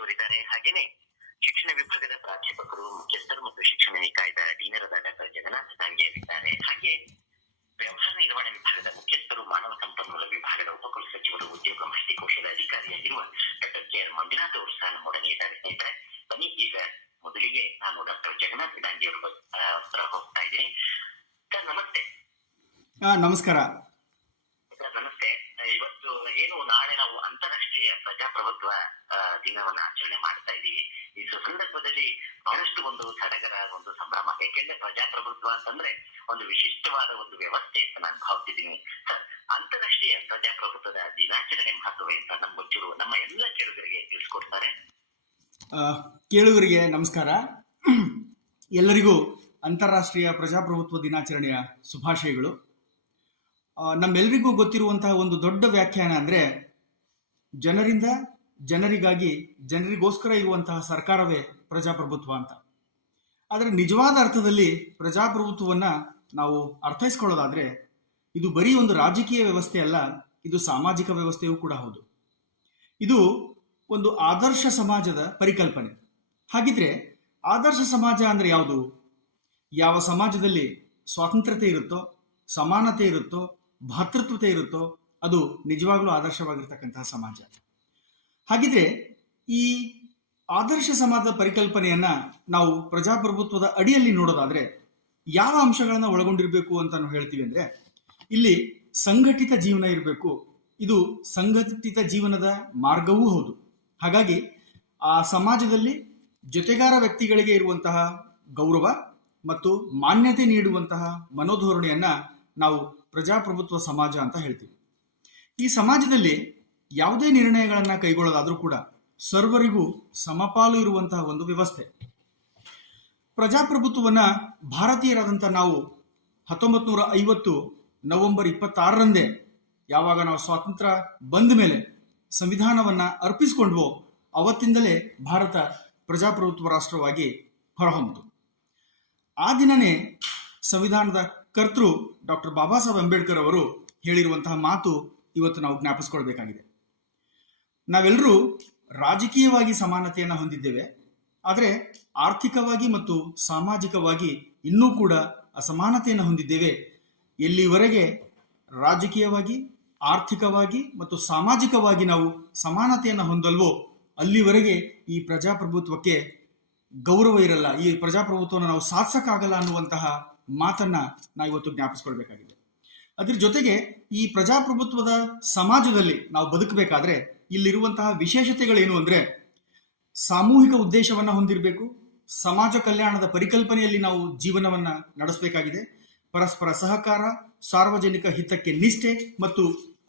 ಅವರಿದ್ದಾರೆ. ಹಾಗೇನೆ ಶಿಕ್ಷಣ ವಿಭಾಗದ ಪ್ರಾಧ್ಯಾಪಕರು, ಮುಖ್ಯಸ್ಥರು ಮತ್ತು ಶಿಕ್ಷಣ ನಿಕಾಯದ ಡೀನರಾದ ಡಾಕ್ಟರ್ ಜಗನ್ನಾಥ್ ದಾಂಗೆ ಅವರಿದ್ದಾರೆ. ಹಾಗೆ ವ್ಯವಹಾರ ನಿರ್ವಹಣೆ ವಿಭಾಗದ ಮುಖ್ಯಸ್ಥರು, ಮಾನವ ಸಂಪನ್ಮೂಲ ವಿಭಾಗದ ಉಪಕುಲಸಚಿವರು, ಉದ್ಯೋಗ ಮಾಹಿತಿ ಕೋಶದ ಅಧಿಕಾರಿಯಾಗಿರುವ ಡಾಕ್ಟರ್ ಕೆ ಆರ್ ಮಂಜುನಾಥ್ ಅವರು ಸಹ ನಮ್ಮೊಡನೆ ಇದ್ದಾರೆ. ಸ್ನೇಹಿತರೆ, ಬನ್ನಿ ಈಗ ಮೊದಲಿಗೆ ನಾನು ಡಾಕ್ಟರ್ ಜಗನ್ನಾಥ್ ದಾಂಗೆ ಅವರ ಹತ್ರ ಹೋಗ್ತಾ ಇದ್ದೀನಿ. ಸರ್ ನಮಸ್ತೆ. ನಮಸ್ಕಾರ. ನಮಸ್ತೆ. ಇವತ್ತು ಏನು ನಾಳೆ ನಾವು ಅಂತಾರಾಷ್ಟ್ರೀಯ ಪ್ರಜಾಪ್ರಭುತ್ವ ದಿನವನ್ನ ಆಚರಣೆ ಮಾಡ್ತಾ ಇದ್ದೀವಿ. ಈ ಸಂದರ್ಭದಲ್ಲಿ ಬಹಳಷ್ಟು ಒಂದು ಸಡಗರ, ಒಂದು ಸಂಭ್ರಮ. ಏಕೆಂದ್ರೆ ಪ್ರಜಾಪ್ರಭುತ್ವ ಅಂತಂದ್ರೆ ಒಂದು ವಿಶಿಷ್ಟವಾದ ಒಂದು ವ್ಯವಸ್ಥೆ ಅಂತ ನಾನು ಭಾವಿಸಿದ್ದೀನಿ. ಸರ್, ಅಂತಾರಾಷ್ಟ್ರೀಯ ಪ್ರಜಾಪ್ರಭುತ್ವದ ದಿನಾಚರಣೆ ಮಹತ್ವವೇ ಅಂತ ನಮ್ಮ ಎಲ್ಲ ಕೇಳುಗರಿಗೆ ತಿಳಿಸ್ಕೊಡ್ತಾರೆ. ಕೇಳುಗರಿಗೆ ನಮಸ್ಕಾರ. ಎಲ್ಲರಿಗೂ ಅಂತಾರಾಷ್ಟ್ರೀಯ ಪ್ರಜಾಪ್ರಭುತ್ವ ದಿನಾಚರಣೆಯ ಶುಭಾಶಯಗಳು. ನಮ್ಮೆಲ್ಲರಿಗೂ ಗೊತ್ತಿರುವಂತಹ ಒಂದು ದೊಡ್ಡ ವ್ಯಾಖ್ಯಾನ ಅಂದ್ರೆ ಜನರಿಂದ ಜನರಿಗಾಗಿ ಜನರಿಗೋಸ್ಕರ ಇರುವಂತಹ ಸರ್ಕಾರವೇ ಪ್ರಜಾಪ್ರಭುತ್ವ ಅಂತ. ಆದರೆ ನಿಜವಾದ ಅರ್ಥದಲ್ಲಿ ಪ್ರಜಾಪ್ರಭುತ್ವವನ್ನ ನಾವು ಅರ್ಥೈಸ್ಕೊಳ್ಳೋದಾದ್ರೆ ಇದು ಬರೀ ಒಂದು ರಾಜಕೀಯ ವ್ಯವಸ್ಥೆ ಅಲ್ಲ, ಇದು ಸಾಮಾಜಿಕ ವ್ಯವಸ್ಥೆಯೂ ಕೂಡ ಹೌದು. ಇದು ಒಂದು ಆದರ್ಶ ಸಮಾಜದ ಪರಿಕಲ್ಪನೆ. ಹಾಗಿದ್ರೆ ಆದರ್ಶ ಸಮಾಜ ಅಂದ್ರೆ ಯಾವುದು? ಯಾವ ಸಮಾಜದಲ್ಲಿ ಸ್ವಾತಂತ್ರ್ಯತೆ ಇರುತ್ತೋ, ಸಮಾನತೆ ಇರುತ್ತೋ, ಭ್ರಾತೃತ್ವತೆ ಇರುತ್ತೋ ಅದು ನಿಜವಾಗ್ಲೂ ಆದರ್ಶವಾಗಿರ್ತಕ್ಕಂತಹ ಸಮಾಜ. ಹಾಗಿದ್ರೆ ಈ ಆದರ್ಶ ಸಮಾಜದ ಪರಿಕಲ್ಪನೆಯನ್ನ ನಾವು ಪ್ರಜಾಪ್ರಭುತ್ವದ ಅಡಿಯಲ್ಲಿ ನೋಡೋದಾದ್ರೆ ಯಾವ ಅಂಶಗಳನ್ನ ಒಳಗೊಂಡಿರಬೇಕು ಅಂತ ನಾವು ಹೇಳ್ತೀವಿ ಅಂದ್ರೆ, ಇಲ್ಲಿ ಸಂಘಟಿತ ಜೀವನ ಇರಬೇಕು. ಇದು ಸಂಘಟಿತ ಜೀವನದ ಮಾರ್ಗವೂ ಹೌದು. ಹಾಗಾಗಿ ಆ ಸಮಾಜದಲ್ಲಿ ಜೊತೆಗಾರ ವ್ಯಕ್ತಿಗಳಿಗೆ ಇರುವಂತಹ ಗೌರವ ಮತ್ತು ಮಾನ್ಯತೆ ನೀಡುವಂತಹ ಮನೋಧೋರಣೆಯನ್ನ ನಾವು ಪ್ರಜಾಪ್ರಭುತ್ವ ಸಮಾಜ ಅಂತ ಹೇಳ್ತೀವಿ. ಈ ಸಮಾಜದಲ್ಲಿ ಯಾವುದೇ ನಿರ್ಣಯಗಳನ್ನ ಕೈಗೊಳ್ಳೋದಾದ್ರೂ ಕೂಡ ಸರ್ವರಿಗೂ ಸಮಪಾಲು ಇರುವಂತಹ ಒಂದು ವ್ಯವಸ್ಥೆ. ಪ್ರಜಾಪ್ರಭುತ್ವವನ್ನ ಭಾರತೀಯರಾದಂಥ ನಾವು 1950 ನವೆಂಬರ್ 26ರಂದೇ ಯಾವಾಗ ನಾವು ಸ್ವಾತಂತ್ರ್ಯ ಬಂದ ಮೇಲೆ ಸಂವಿಧಾನವನ್ನ ಅರ್ಪಿಸಿಕೊಂಡ್ವೋ ಅವತ್ತಿಂದಲೇ ಭಾರತ ಪ್ರಜಾಪ್ರಭುತ್ವ ರಾಷ್ಟ್ರವಾಗಿ ಹೊರಹೊಮ್ಮಿತು. ಆ ದಿನನೇ ಸಂವಿಧಾನದ ಕರ್ತೃ ಡಾಕ್ಟರ್ ಬಾಬಾ ಸಾಹೇಬ್ ಅಂಬೇಡ್ಕರ್ ಅವರು ಹೇಳಿರುವಂತಹ ಮಾತು ಇವತ್ತು ನಾವು ಜ್ಞಾಪಿಸ್ಕೊಳ್ಬೇಕಾಗಿದೆ. ನಾವೆಲ್ಲರೂ ರಾಜಕೀಯವಾಗಿ ಸಮಾನತೆಯನ್ನು ಹೊಂದಿದ್ದೇವೆ, ಆದರೆ ಆರ್ಥಿಕವಾಗಿ ಮತ್ತು ಸಾಮಾಜಿಕವಾಗಿ ಇನ್ನೂ ಕೂಡ ಅಸಮಾನತೆಯನ್ನು ಹೊಂದಿದ್ದೇವೆ. ಎಲ್ಲಿವರೆಗೆ ರಾಜಕೀಯವಾಗಿ, ಆರ್ಥಿಕವಾಗಿ ಮತ್ತು ಸಾಮಾಜಿಕವಾಗಿ ನಾವು ಸಮಾನತೆಯನ್ನು ಹೊಂದಲ್ವೋ ಅಲ್ಲಿವರೆಗೆ ಈ ಪ್ರಜಾಪ್ರಭುತ್ವಕ್ಕೆ ಗೌರವ ಇರಲ್ಲ, ಈ ಪ್ರಜಾಪ್ರಭುತ್ವವನ್ನು ನಾವು ಸಾಧಿಸಕ್ಕಾಗಲ್ಲ ಅನ್ನುವಂತಹ ಮಾತನ್ನ ನಾವು ಇವತ್ತು ಜ್ಞಾಪಿಸ್ಕೊಳ್ಬೇಕಾಗಿದೆ. ಅದ್ರ ಜೊತೆಗೆ ಈ ಪ್ರಜಾಪ್ರಭುತ್ವದ ಸಮಾಜದಲ್ಲಿ ನಾವು ಬದುಕಬೇಕಾದ್ರೆ ಇಲ್ಲಿರುವಂತಹ ವಿಶೇಷತೆಗಳೇನು ಅಂದ್ರೆ, ಸಾಮೂಹಿಕ ಉದ್ದೇಶವನ್ನ ಹೊಂದಿರಬೇಕು, ಸಮಾಜ ಕಲ್ಯಾಣದ ಪರಿಕಲ್ಪನೆಯಲ್ಲಿ ನಾವು ಜೀವನವನ್ನ ನಡೆಸಬೇಕಾಗಿದೆ, ಪರಸ್ಪರ ಸಹಕಾರ, ಸಾರ್ವಜನಿಕ ಹಿತಕ್ಕೆ ನಿಷ್ಠೆ ಮತ್ತು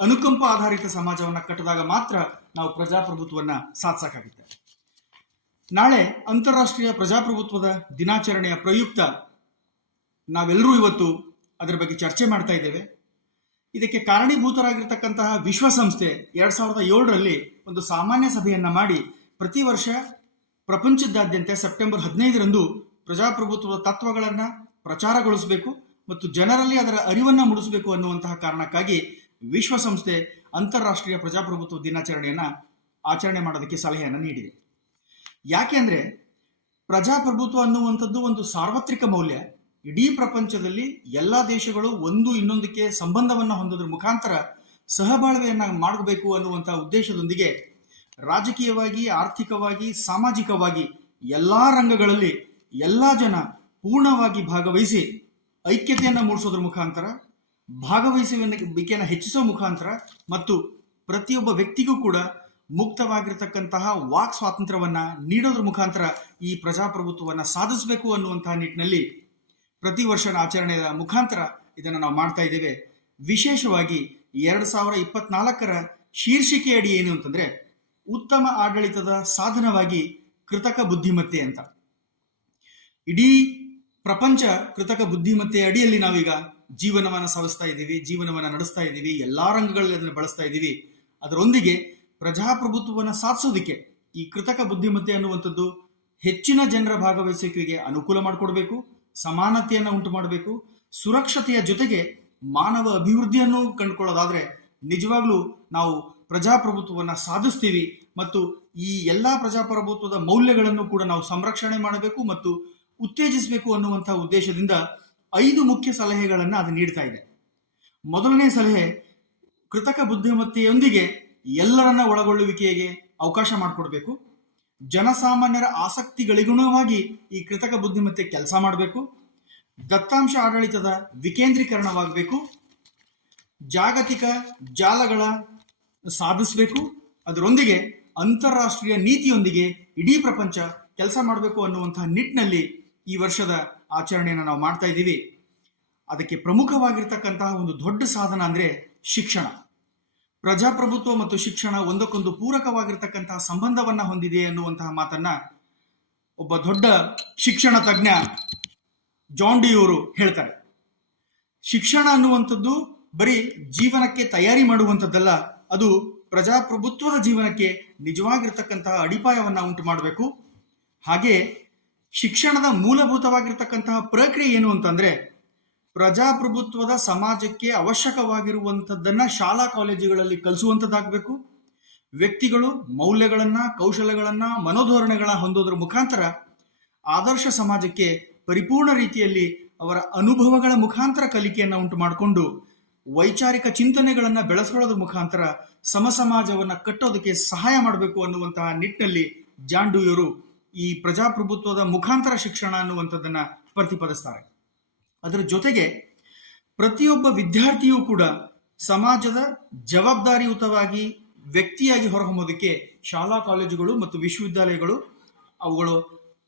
ಅನುಕಂಪ ಆಧಾರಿತ ಸಮಾಜವನ್ನ ಕಟ್ಟಿದಾಗ ಮಾತ್ರ ನಾವು ಪ್ರಜಾಪ್ರಭುತ್ವವನ್ನ ಸಾಧಿಸಕ್ಕಾಗುತ್ತೆ. ನಾಳೆ ಅಂತಾರಾಷ್ಟ್ರೀಯ ಪ್ರಜಾಪ್ರಭುತ್ವದ ದಿನಾಚರಣೆಯ ಪ್ರಯುಕ್ತ ನಾವೆಲ್ಲರೂ ಇವತ್ತು ಅದರ ಬಗ್ಗೆ ಚರ್ಚೆ ಮಾಡ್ತಾ ಇದ್ದೇವೆ. ಇದಕ್ಕೆ ಕಾರಣೀಭೂತರಾಗಿರ್ತಕ್ಕಂತಹ ವಿಶ್ವಸಂಸ್ಥೆ 2007ರಲ್ಲಿ ಒಂದು ಸಾಮಾನ್ಯ ಸಭೆಯನ್ನ ಮಾಡಿ ಪ್ರತಿ ವರ್ಷ ಪ್ರಪಂಚದಾದ್ಯಂತ ಸೆಪ್ಟೆಂಬರ್ 15ರಂದು ಪ್ರಜಾಪ್ರಭುತ್ವದ ತತ್ವಗಳನ್ನ ಪ್ರಚಾರಗೊಳಿಸಬೇಕು ಮತ್ತು ಜನರಲ್ಲಿ ಅದರ ಅರಿವನ್ನ ಮೂಡಿಸಬೇಕು ಅನ್ನುವಂತಹ ಕಾರಣಕ್ಕಾಗಿ ವಿಶ್ವಸಂಸ್ಥೆ ಅಂತಾರಾಷ್ಟ್ರೀಯ ಪ್ರಜಾಪ್ರಭುತ್ವ ದಿನಾಚರಣೆಯನ್ನ ಆಚರಣೆ ಮಾಡೋದಕ್ಕೆ ಸಲಹೆಯನ್ನು ನೀಡಿದೆ. ಯಾಕೆ ಅಂದ್ರೆ ಪ್ರಜಾಪ್ರಭುತ್ವ ಅನ್ನುವಂಥದ್ದು ಒಂದು ಸಾರ್ವತ್ರಿಕ ಮೌಲ್ಯ. ಇಡೀ ಪ್ರಪಂಚದಲ್ಲಿ ಎಲ್ಲಾ ದೇಶಗಳು ಒಂದು ಇನ್ನೊಂದಕ್ಕೆ ಸಂಬಂಧವನ್ನ ಹೊಂದೋದ್ರ ಮುಖಾಂತರ ಸಹಬಾಳ್ವೆಯನ್ನ ಮಾಡಬೇಕು ಅನ್ನುವಂತಹ ಉದ್ದೇಶದೊಂದಿಗೆ ರಾಜಕೀಯವಾಗಿ, ಆರ್ಥಿಕವಾಗಿ, ಸಾಮಾಜಿಕವಾಗಿ ಎಲ್ಲಾ ರಂಗಗಳಲ್ಲಿ ಎಲ್ಲಾ ಜನ ಪೂರ್ಣವಾಗಿ ಭಾಗವಹಿಸಿ ಐಕ್ಯತೆಯನ್ನ ಮೂಡಿಸೋದ್ರ ಮುಖಾಂತರ, ಭಾಗವಹಿಸುವಿಕೆಯನ್ನು ಹೆಚ್ಚಿಸೋ ಮುಖಾಂತರ ಮತ್ತು ಪ್ರತಿಯೊಬ್ಬ ವ್ಯಕ್ತಿಗೂ ಕೂಡ ಮುಕ್ತವಾಗಿರ್ತಕ್ಕಂತಹ ವಾಕ್ ಸ್ವಾತಂತ್ರ್ಯವನ್ನ ನೀಡೋದ್ರ ಮುಖಾಂತರ ಈ ಪ್ರಜಾಪ್ರಭುತ್ವವನ್ನ ಸಾಧಿಸಬೇಕು ಅನ್ನುವಂತಹ ನಿಟ್ಟಿನಲ್ಲಿ ಪ್ರತಿ ವರ್ಷ ಆಚರಣೆಯ ಮುಖಾಂತರ ಇದನ್ನು ನಾವು ಮಾಡ್ತಾ ಇದ್ದೇವೆ. ವಿಶೇಷವಾಗಿ 2024ರ ಶೀರ್ಷಿಕೆ ಅಡಿ ಏನು ಅಂತಂದ್ರೆ, ಉತ್ತಮ ಆಡಳಿತದ ಸಾಧನವಾಗಿ ಕೃತಕ ಬುದ್ಧಿಮತ್ತೆ ಅಂತ. ಇಡೀ ಪ್ರಪಂಚ ಕೃತಕ ಬುದ್ಧಿಮತ್ತೆ ಅಡಿಯಲ್ಲಿ ನಾವೀಗ ಜೀವನವನ್ನ ಸಾಗಿಸ್ತಾ ಇದ್ದೀವಿ, ಜೀವನವನ್ನ ನಡೆಸ್ತಾ ಇದ್ದೀವಿ, ಎಲ್ಲಾ ರಂಗಗಳಲ್ಲಿ ಅದನ್ನು ಬಳಸ್ತಾ ಇದ್ದೀವಿ. ಅದರೊಂದಿಗೆ ಪ್ರಜಾಪ್ರಭುತ್ವವನ್ನ ಸಾಧಿಸೋದಕ್ಕೆ ಈ ಕೃತಕ ಬುದ್ಧಿಮತ್ತೆ ಅನ್ನುವಂಥದ್ದು ಹೆಚ್ಚಿನ ಜನರ ಭಾಗವಹಿಸುವಿಕೆಗೆ ಅನುಕೂಲ ಮಾಡಿಕೊಡ್ಬೇಕು, ಸಮಾನತೆಯನ್ನು ಉಂಟು ಮಾಡಬೇಕು, ಸುರಕ್ಷತೆಯ ಜೊತೆಗೆ ಮಾನವ ಅಭಿವೃದ್ಧಿಯನ್ನು ಕಂಡುಕೊಳ್ಳೋದಾದ್ರೆ ನಿಜವಾಗ್ಲೂ ನಾವು ಪ್ರಜಾಪ್ರಭುತ್ವವನ್ನು ಸಾಧಿಸ್ತೀವಿ ಮತ್ತು ಈ ಎಲ್ಲ ಪ್ರಜಾಪ್ರಭುತ್ವದ ಮೌಲ್ಯಗಳನ್ನು ಕೂಡ ನಾವು ಸಂರಕ್ಷಣೆ ಮಾಡಬೇಕು ಮತ್ತು ಉತ್ತೇಜಿಸಬೇಕು ಅನ್ನುವಂತಹ ಉದ್ದೇಶದಿಂದ 5 ಮುಖ್ಯ ಸಲಹೆಗಳನ್ನು ಅದು ನೀಡ್ತಾ ಇದೆ. ಮೊದಲನೇ ಸಲಹೆ, ಕೃತಕ ಬುದ್ಧಿಮತ್ತೆಯೊಂದಿಗೆ ಎಲ್ಲರನ್ನ ಒಳಗೊಳ್ಳುವಿಕೆಗೆ ಅವಕಾಶ ಮಾಡಿಕೊಡ್ಬೇಕು. ಜನಸಾಮಾನ್ಯರ ಆಸಕ್ತಿಗಳಿಗುಣವಾಗಿ ಈ ಕೃತಕ ಬುದ್ಧಿಮತ್ತೆ ಕೆಲಸ ಮಾಡಬೇಕು. ದತ್ತಾಂಶ ಆಡಳಿತದ ವಿಕೇಂದ್ರೀಕರಣವಾಗಬೇಕು. ಜಾಗತಿಕ ಜಾಲಗಳ ಸಾಧಿಸಬೇಕು. ಅದರೊಂದಿಗೆ ಅಂತಾರಾಷ್ಟ್ರೀಯ ನೀತಿಯೊಂದಿಗೆ ಇಡೀ ಪ್ರಪಂಚ ಕೆಲಸ ಮಾಡಬೇಕು ಅನ್ನುವಂತಹ ನಿಟ್ಟಿನಲ್ಲಿ ಈ ವರ್ಷದ ಆಚರಣೆಯನ್ನು ನಾವು ಮಾಡ್ತಾ ಇದ್ದೀವಿ. ಅದಕ್ಕೆ ಪ್ರಮುಖವಾಗಿರ್ತಕ್ಕಂತಹ ಒಂದು ದೊಡ್ಡ ಸಾಧನ ಅಂದರೆ ಶಿಕ್ಷಣ. ಪ್ರಜಾಪ್ರಭುತ್ವ ಮತ್ತು ಶಿಕ್ಷಣ ಒಂದಕ್ಕೊಂದು ಪೂರಕವಾಗಿರ್ತಕ್ಕಂತಹ ಸಂಬಂಧವನ್ನ ಹೊಂದಿದೆ ಅನ್ನುವಂತಹ ಮಾತನ್ನ ಒಬ್ಬ ದೊಡ್ಡ ಶಿಕ್ಷಣ ತಜ್ಞ ಜಾನ್ ಡಿಯೋರು ಹೇಳ್ತಾರೆ. ಶಿಕ್ಷಣ ಅನ್ನುವಂಥದ್ದು ಬರೀ ಜೀವನಕ್ಕೆ ತಯಾರಿ ಮಾಡುವಂಥದ್ದಲ್ಲ, ಅದು ಪ್ರಜಾಪ್ರಭುತ್ವದ ಜೀವನಕ್ಕೆ ನಿಜವಾಗಿರ್ತಕ್ಕಂತಹ ಅಡಿಪಾಯವನ್ನ ಉಂಟು ಮಾಡಬೇಕು. ಹಾಗೆ ಶಿಕ್ಷಣದ ಮೂಲಭೂತವಾಗಿರ್ತಕ್ಕಂತಹ ಪ್ರಕ್ರಿಯೆ ಏನು ಅಂತಂದ್ರೆ, ಪ್ರಜಾಪ್ರಭುತ್ವದ ಸಮಾಜಕ್ಕೆ ಅವಶ್ಯಕವಾಗಿರುವಂಥದ್ದನ್ನ ಶಾಲಾ ಕಾಲೇಜುಗಳಲ್ಲಿ ಕಲಿಸುವಂಥದ್ದಾಗಬೇಕು. ವ್ಯಕ್ತಿಗಳು ಮೌಲ್ಯಗಳನ್ನ, ಕೌಶಲ್ಯಗಳನ್ನ, ಮನೋಧೋರಣೆಗಳ ಹೊಂದೋದ್ರ ಮುಖಾಂತರ ಆದರ್ಶ ಸಮಾಜಕ್ಕೆ ಪರಿಪೂರ್ಣ ರೀತಿಯಲ್ಲಿ ಅವರ ಅನುಭವಗಳ ಮುಖಾಂತರ ಕಲಿಕೆಯನ್ನು ಉಂಟು ಮಾಡಿಕೊಂಡು ವೈಚಾರಿಕ ಚಿಂತನೆಗಳನ್ನ ಬೆಳೆಸ್ಕೊಳ್ಳೋದ್ರ ಮುಖಾಂತರ ಸಮಸಮಾಜವನ್ನ ಕಟ್ಟೋದಕ್ಕೆ ಸಹಾಯ ಮಾಡಬೇಕು ಅನ್ನುವಂತಹ ನಿಟ್ಟಿನಲ್ಲಿ ಜಾನ್ ಡಿಯೋರು ಈ ಪ್ರಜಾಪ್ರಭುತ್ವದ ಮುಖಾಂತರ ಶಿಕ್ಷಣ ಅನ್ನುವಂಥದ್ದನ್ನ ಪ್ರತಿಪಾದಿಸ್ತಾರೆ. ಅದರ ಜೊತೆಗೆ ಪ್ರತಿಯೊಬ್ಬ ವಿದ್ಯಾರ್ಥಿಯೂ ಕೂಡ ಸಮಾಜದ ಜವಾಬ್ದಾರಿಯುತವಾಗಿ ವ್ಯಕ್ತಿಯಾಗಿ ಹೊರಹೊಮ್ಮೋದಕ್ಕೆ ಶಾಲಾ ಕಾಲೇಜುಗಳು ಮತ್ತು ವಿಶ್ವವಿದ್ಯಾಲಯಗಳು ಅವುಗಳು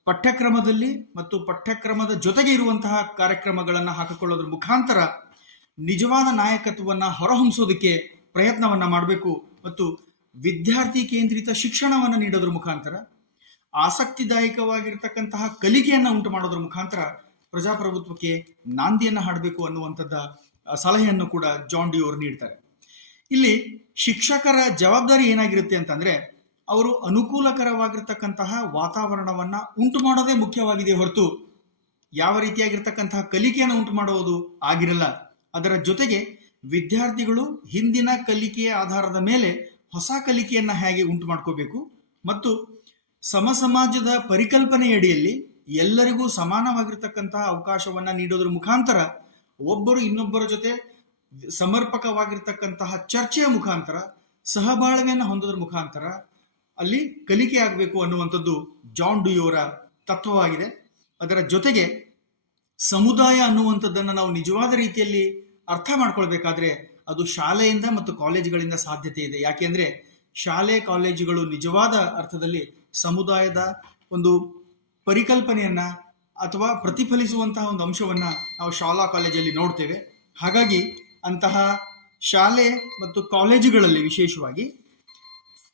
ಪಠ್ಯಕ್ರಮದಲ್ಲಿ ಮತ್ತು ಪಠ್ಯಕ್ರಮದ ಜೊತೆಗೆ ಇರುವಂತಹ ಕಾರ್ಯಕ್ರಮಗಳನ್ನು ಹಾಕಿಕೊಳ್ಳೋದ್ರ ಮುಖಾಂತರ ನಿಜವಾದ ನಾಯಕತ್ವವನ್ನು ಹೊರಹೊಮ್ಮಿಸೋದಕ್ಕೆ ಪ್ರಯತ್ನವನ್ನ ಮಾಡಬೇಕು ಮತ್ತು ವಿದ್ಯಾರ್ಥಿ ಕೇಂದ್ರಿತ ಶಿಕ್ಷಣವನ್ನು ನೀಡೋದ್ರ ಮುಖಾಂತರ ಆಸಕ್ತಿದಾಯಕವಾಗಿರ್ತಕ್ಕಂತಹ ಕಲಿಕೆಯನ್ನು ಉಂಟು ಮಾಡೋದ್ರ ಮುಖಾಂತರ ಪ್ರಜಾಪ್ರಭುತ್ವಕ್ಕೆ ನಾಂದಿಯನ್ನು ಹಾಡಬೇಕು ಅನ್ನುವಂಥದ್ದ ಸಲಹೆಯನ್ನು ಕೂಡ ಜಾನ್ ಡಿಯೋರ್ ನೀಡ್ತಾರೆ. ಇಲ್ಲಿ ಶಿಕ್ಷಕರ ಜವಾಬ್ದಾರಿ ಏನಾಗಿರುತ್ತೆ ಅಂತಂದ್ರೆ, ಅವರು ಅನುಕೂಲಕರವಾಗಿರ್ತಕ್ಕಂತಹ ವಾತಾವರಣವನ್ನ ಉಂಟು ಮಾಡೋದೇ ಮುಖ್ಯವಾಗಿದೆ ಹೊರತು ಯಾವ ರೀತಿಯಾಗಿರ್ತಕ್ಕಂತಹ ಕಲಿಕೆಯನ್ನು ಉಂಟು ಮಾಡುವುದು ಆಗಿರಲ್ಲ. ಅದರ ಜೊತೆಗೆ ವಿದ್ಯಾರ್ಥಿಗಳು ಹಿಂದಿನ ಕಲಿಕೆಯ ಆಧಾರದ ಮೇಲೆ ಹೊಸ ಕಲಿಕೆಯನ್ನ ಹೇಗೆ ಉಂಟು ಮಾಡ್ಕೋಬೇಕು ಮತ್ತು ಸಮಸಮಾಜದ ಪರಿಕಲ್ಪನೆಯಡಿಯಲ್ಲಿ ಎಲ್ಲರಿಗೂ ಸಮಾನವಾಗಿರ್ತಕ್ಕಂತಹ ಅವಕಾಶವನ್ನ ನೀಡೋದ್ರ ಮುಖಾಂತರ ಒಬ್ಬರು ಇನ್ನೊಬ್ಬರ ಜೊತೆ ಸಮರ್ಪಕವಾಗಿರ್ತಕ್ಕಂತಹ ಚರ್ಚೆಯ ಮುಖಾಂತರ ಸಹಬಾಳ್ವೆಯನ್ನು ಹೊಂದೋದ್ರ ಮುಖಾಂತರ ಅಲ್ಲಿ ಕಲಿಕೆ ಆಗಬೇಕು ಅನ್ನುವಂಥದ್ದು ಜಾನ್ ಡಿಯೋರ ತತ್ವವಾಗಿದೆ. ಅದರ ಜೊತೆಗೆ ಸಮುದಾಯ ಅನ್ನುವಂಥದ್ದನ್ನು ನಾವು ನಿಜವಾದ ರೀತಿಯಲ್ಲಿ ಅರ್ಥ ಮಾಡ್ಕೊಳ್ಬೇಕಾದ್ರೆ ಅದು ಶಾಲೆಯಿಂದ ಮತ್ತು ಕಾಲೇಜುಗಳಿಂದ ಸಾಧ್ಯತೆ ಇದೆ. ಯಾಕೆಂದ್ರೆ ಶಾಲೆ ಕಾಲೇಜುಗಳು ನಿಜವಾದ ಅರ್ಥದಲ್ಲಿ ಸಮುದಾಯದ ಒಂದು ಪರಿಕಲ್ಪನೆಯನ್ನ ಅಥವಾ ಪ್ರತಿಫಲಿಸುವಂತಹ ಒಂದು ಅಂಶವನ್ನ ನಾವು ಶಾಲಾ ಕಾಲೇಜಲ್ಲಿ ನೋಡ್ತೇವೆ. ಹಾಗಾಗಿ ಅಂತಹ ಶಾಲೆ ಮತ್ತು ಕಾಲೇಜುಗಳಲ್ಲಿ ವಿಶೇಷವಾಗಿ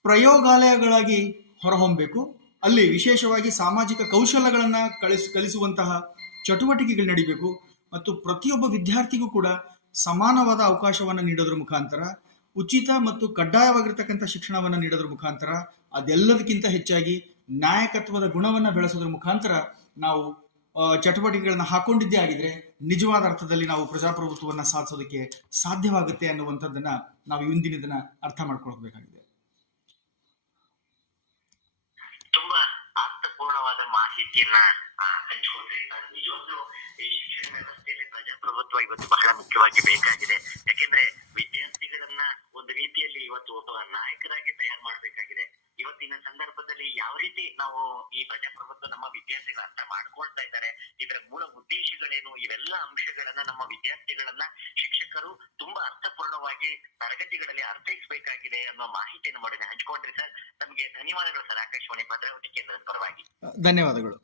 ಪ್ರಯೋಗಾಲಯಗಳಾಗಿ ಹೊರಹೊಮ್ಮಬೇಕು. ಅಲ್ಲಿ ವಿಶೇಷವಾಗಿ ಸಾಮಾಜಿಕ ಕೌಶಲ್ಯಗಳನ್ನ ಕಲಿಸುವಂತಹ ಚಟುವಟಿಕೆಗಳು ನಡೀಬೇಕು ಮತ್ತು ಪ್ರತಿಯೊಬ್ಬ ವಿದ್ಯಾರ್ಥಿಗೂ ಕೂಡ ಸಮಾನವಾದ ಅವಕಾಶವನ್ನು ನೀಡೋದ್ರ ಮುಖಾಂತರ ಉಚಿತ ಮತ್ತು ಕಡ್ಡಾಯವಾಗಿರ್ತಕ್ಕಂಥ ಶಿಕ್ಷಣವನ್ನು ನೀಡೋದ್ರ ಮುಖಾಂತರ ಅದೆಲ್ಲದಕ್ಕಿಂತ ಹೆಚ್ಚಾಗಿ ನಾಯಕತ್ವದ ಗುಣವನ್ನು ಬೆಳೆಸೋದ್ರ ಮುಖಾಂತರ ನಾವು ಚಟುವಟಿಕೆಗಳನ್ನ ಹಾಕೊಂಡಿದ್ದೇ ಆಗಿದ್ರೆ ನಿಜವಾದ ಅರ್ಥದಲ್ಲಿ ನಾವು ಪ್ರಜಾಪ್ರಭುತ್ವವನ್ನು ಸಾಧಿಸೋದಕ್ಕೆ ಸಾಧ್ಯವಾಗುತ್ತೆ ಅನ್ನುವಂಥದ್ದನ್ನ ನಾವು ಇಂದಿನ ದಿನ ಅರ್ಥ ಮಾಡ್ಕೊಳ್ಬೇಕಾಗಿದೆ. ತುಂಬಾ ಅರ್ಥಪೂರ್ಣವಾದ ಮಾಹಿತಿಯನ್ನ ಹಂಚಿಕೊಂಡ್ರಿ. ನಿಜವಾಗ್ಲೂ ಈ ಶಿಕ್ಷಣ ವ್ಯವಸ್ಥೆಯಲ್ಲಿ ಪ್ರಜಾಪ್ರಭುತ್ವ ಇವತ್ತು ಬಹಳ ಮುಖ್ಯವಾಗಿ ಬೇಕಾಗಿದೆ. ಯಾಕೆಂದ್ರೆ ವಿದ್ಯಾರ್ಥಿಗಳನ್ನ ಒಂದು ರೀತಿಯಲ್ಲಿ ಇವತ್ತು ಒಬ್ಬ ನಾಯಕರಾಗಿ ತಯಾರು ಮಾಡಬೇಕಾಗಿದೆ. ಇವತ್ತಿನ ಸಂದರ್ಭದಲ್ಲಿ ಯಾವ ರೀತಿ ನಾವು ಈ ಪ್ರಜಾಪ್ರಭುತ್ವ ನಮ್ಮ ವಿದ್ಯಾರ್ಥಿಗಳು ಅರ್ಥ ಮಾಡ್ಕೊಳ್ತಾ ಇದ್ದಾರೆ, ಇದರ ಮೂಲ ಉದ್ದೇಶಗಳೇನು, ಇವೆಲ್ಲ ಅಂಶಗಳನ್ನ ನಮ್ಮ ವಿದ್ಯಾರ್ಥಿಗಳನ್ನ ಶಿಕ್ಷಕರು ತುಂಬಾ ಅರ್ಥಪೂರ್ಣವಾಗಿ ತರಗತಿಗಳಲ್ಲಿ ಅರ್ಥೈಸಬೇಕಾಗಿದೆ ಅನ್ನೋ ಮಾಹಿತಿಯನ್ನು ಮಾಡಿ ಹಂಚ್ಕೊಂಡ್ರಿ ಸರ್. ತಮಗೆ ಧನ್ಯವಾದಗಳು ಸರ್. ಆಕಾಶವಾಣಿ ಭದ್ರಾವತಿ ಕೇಂದ್ರದ ಪರವಾಗಿ ಧನ್ಯವಾದಗಳು.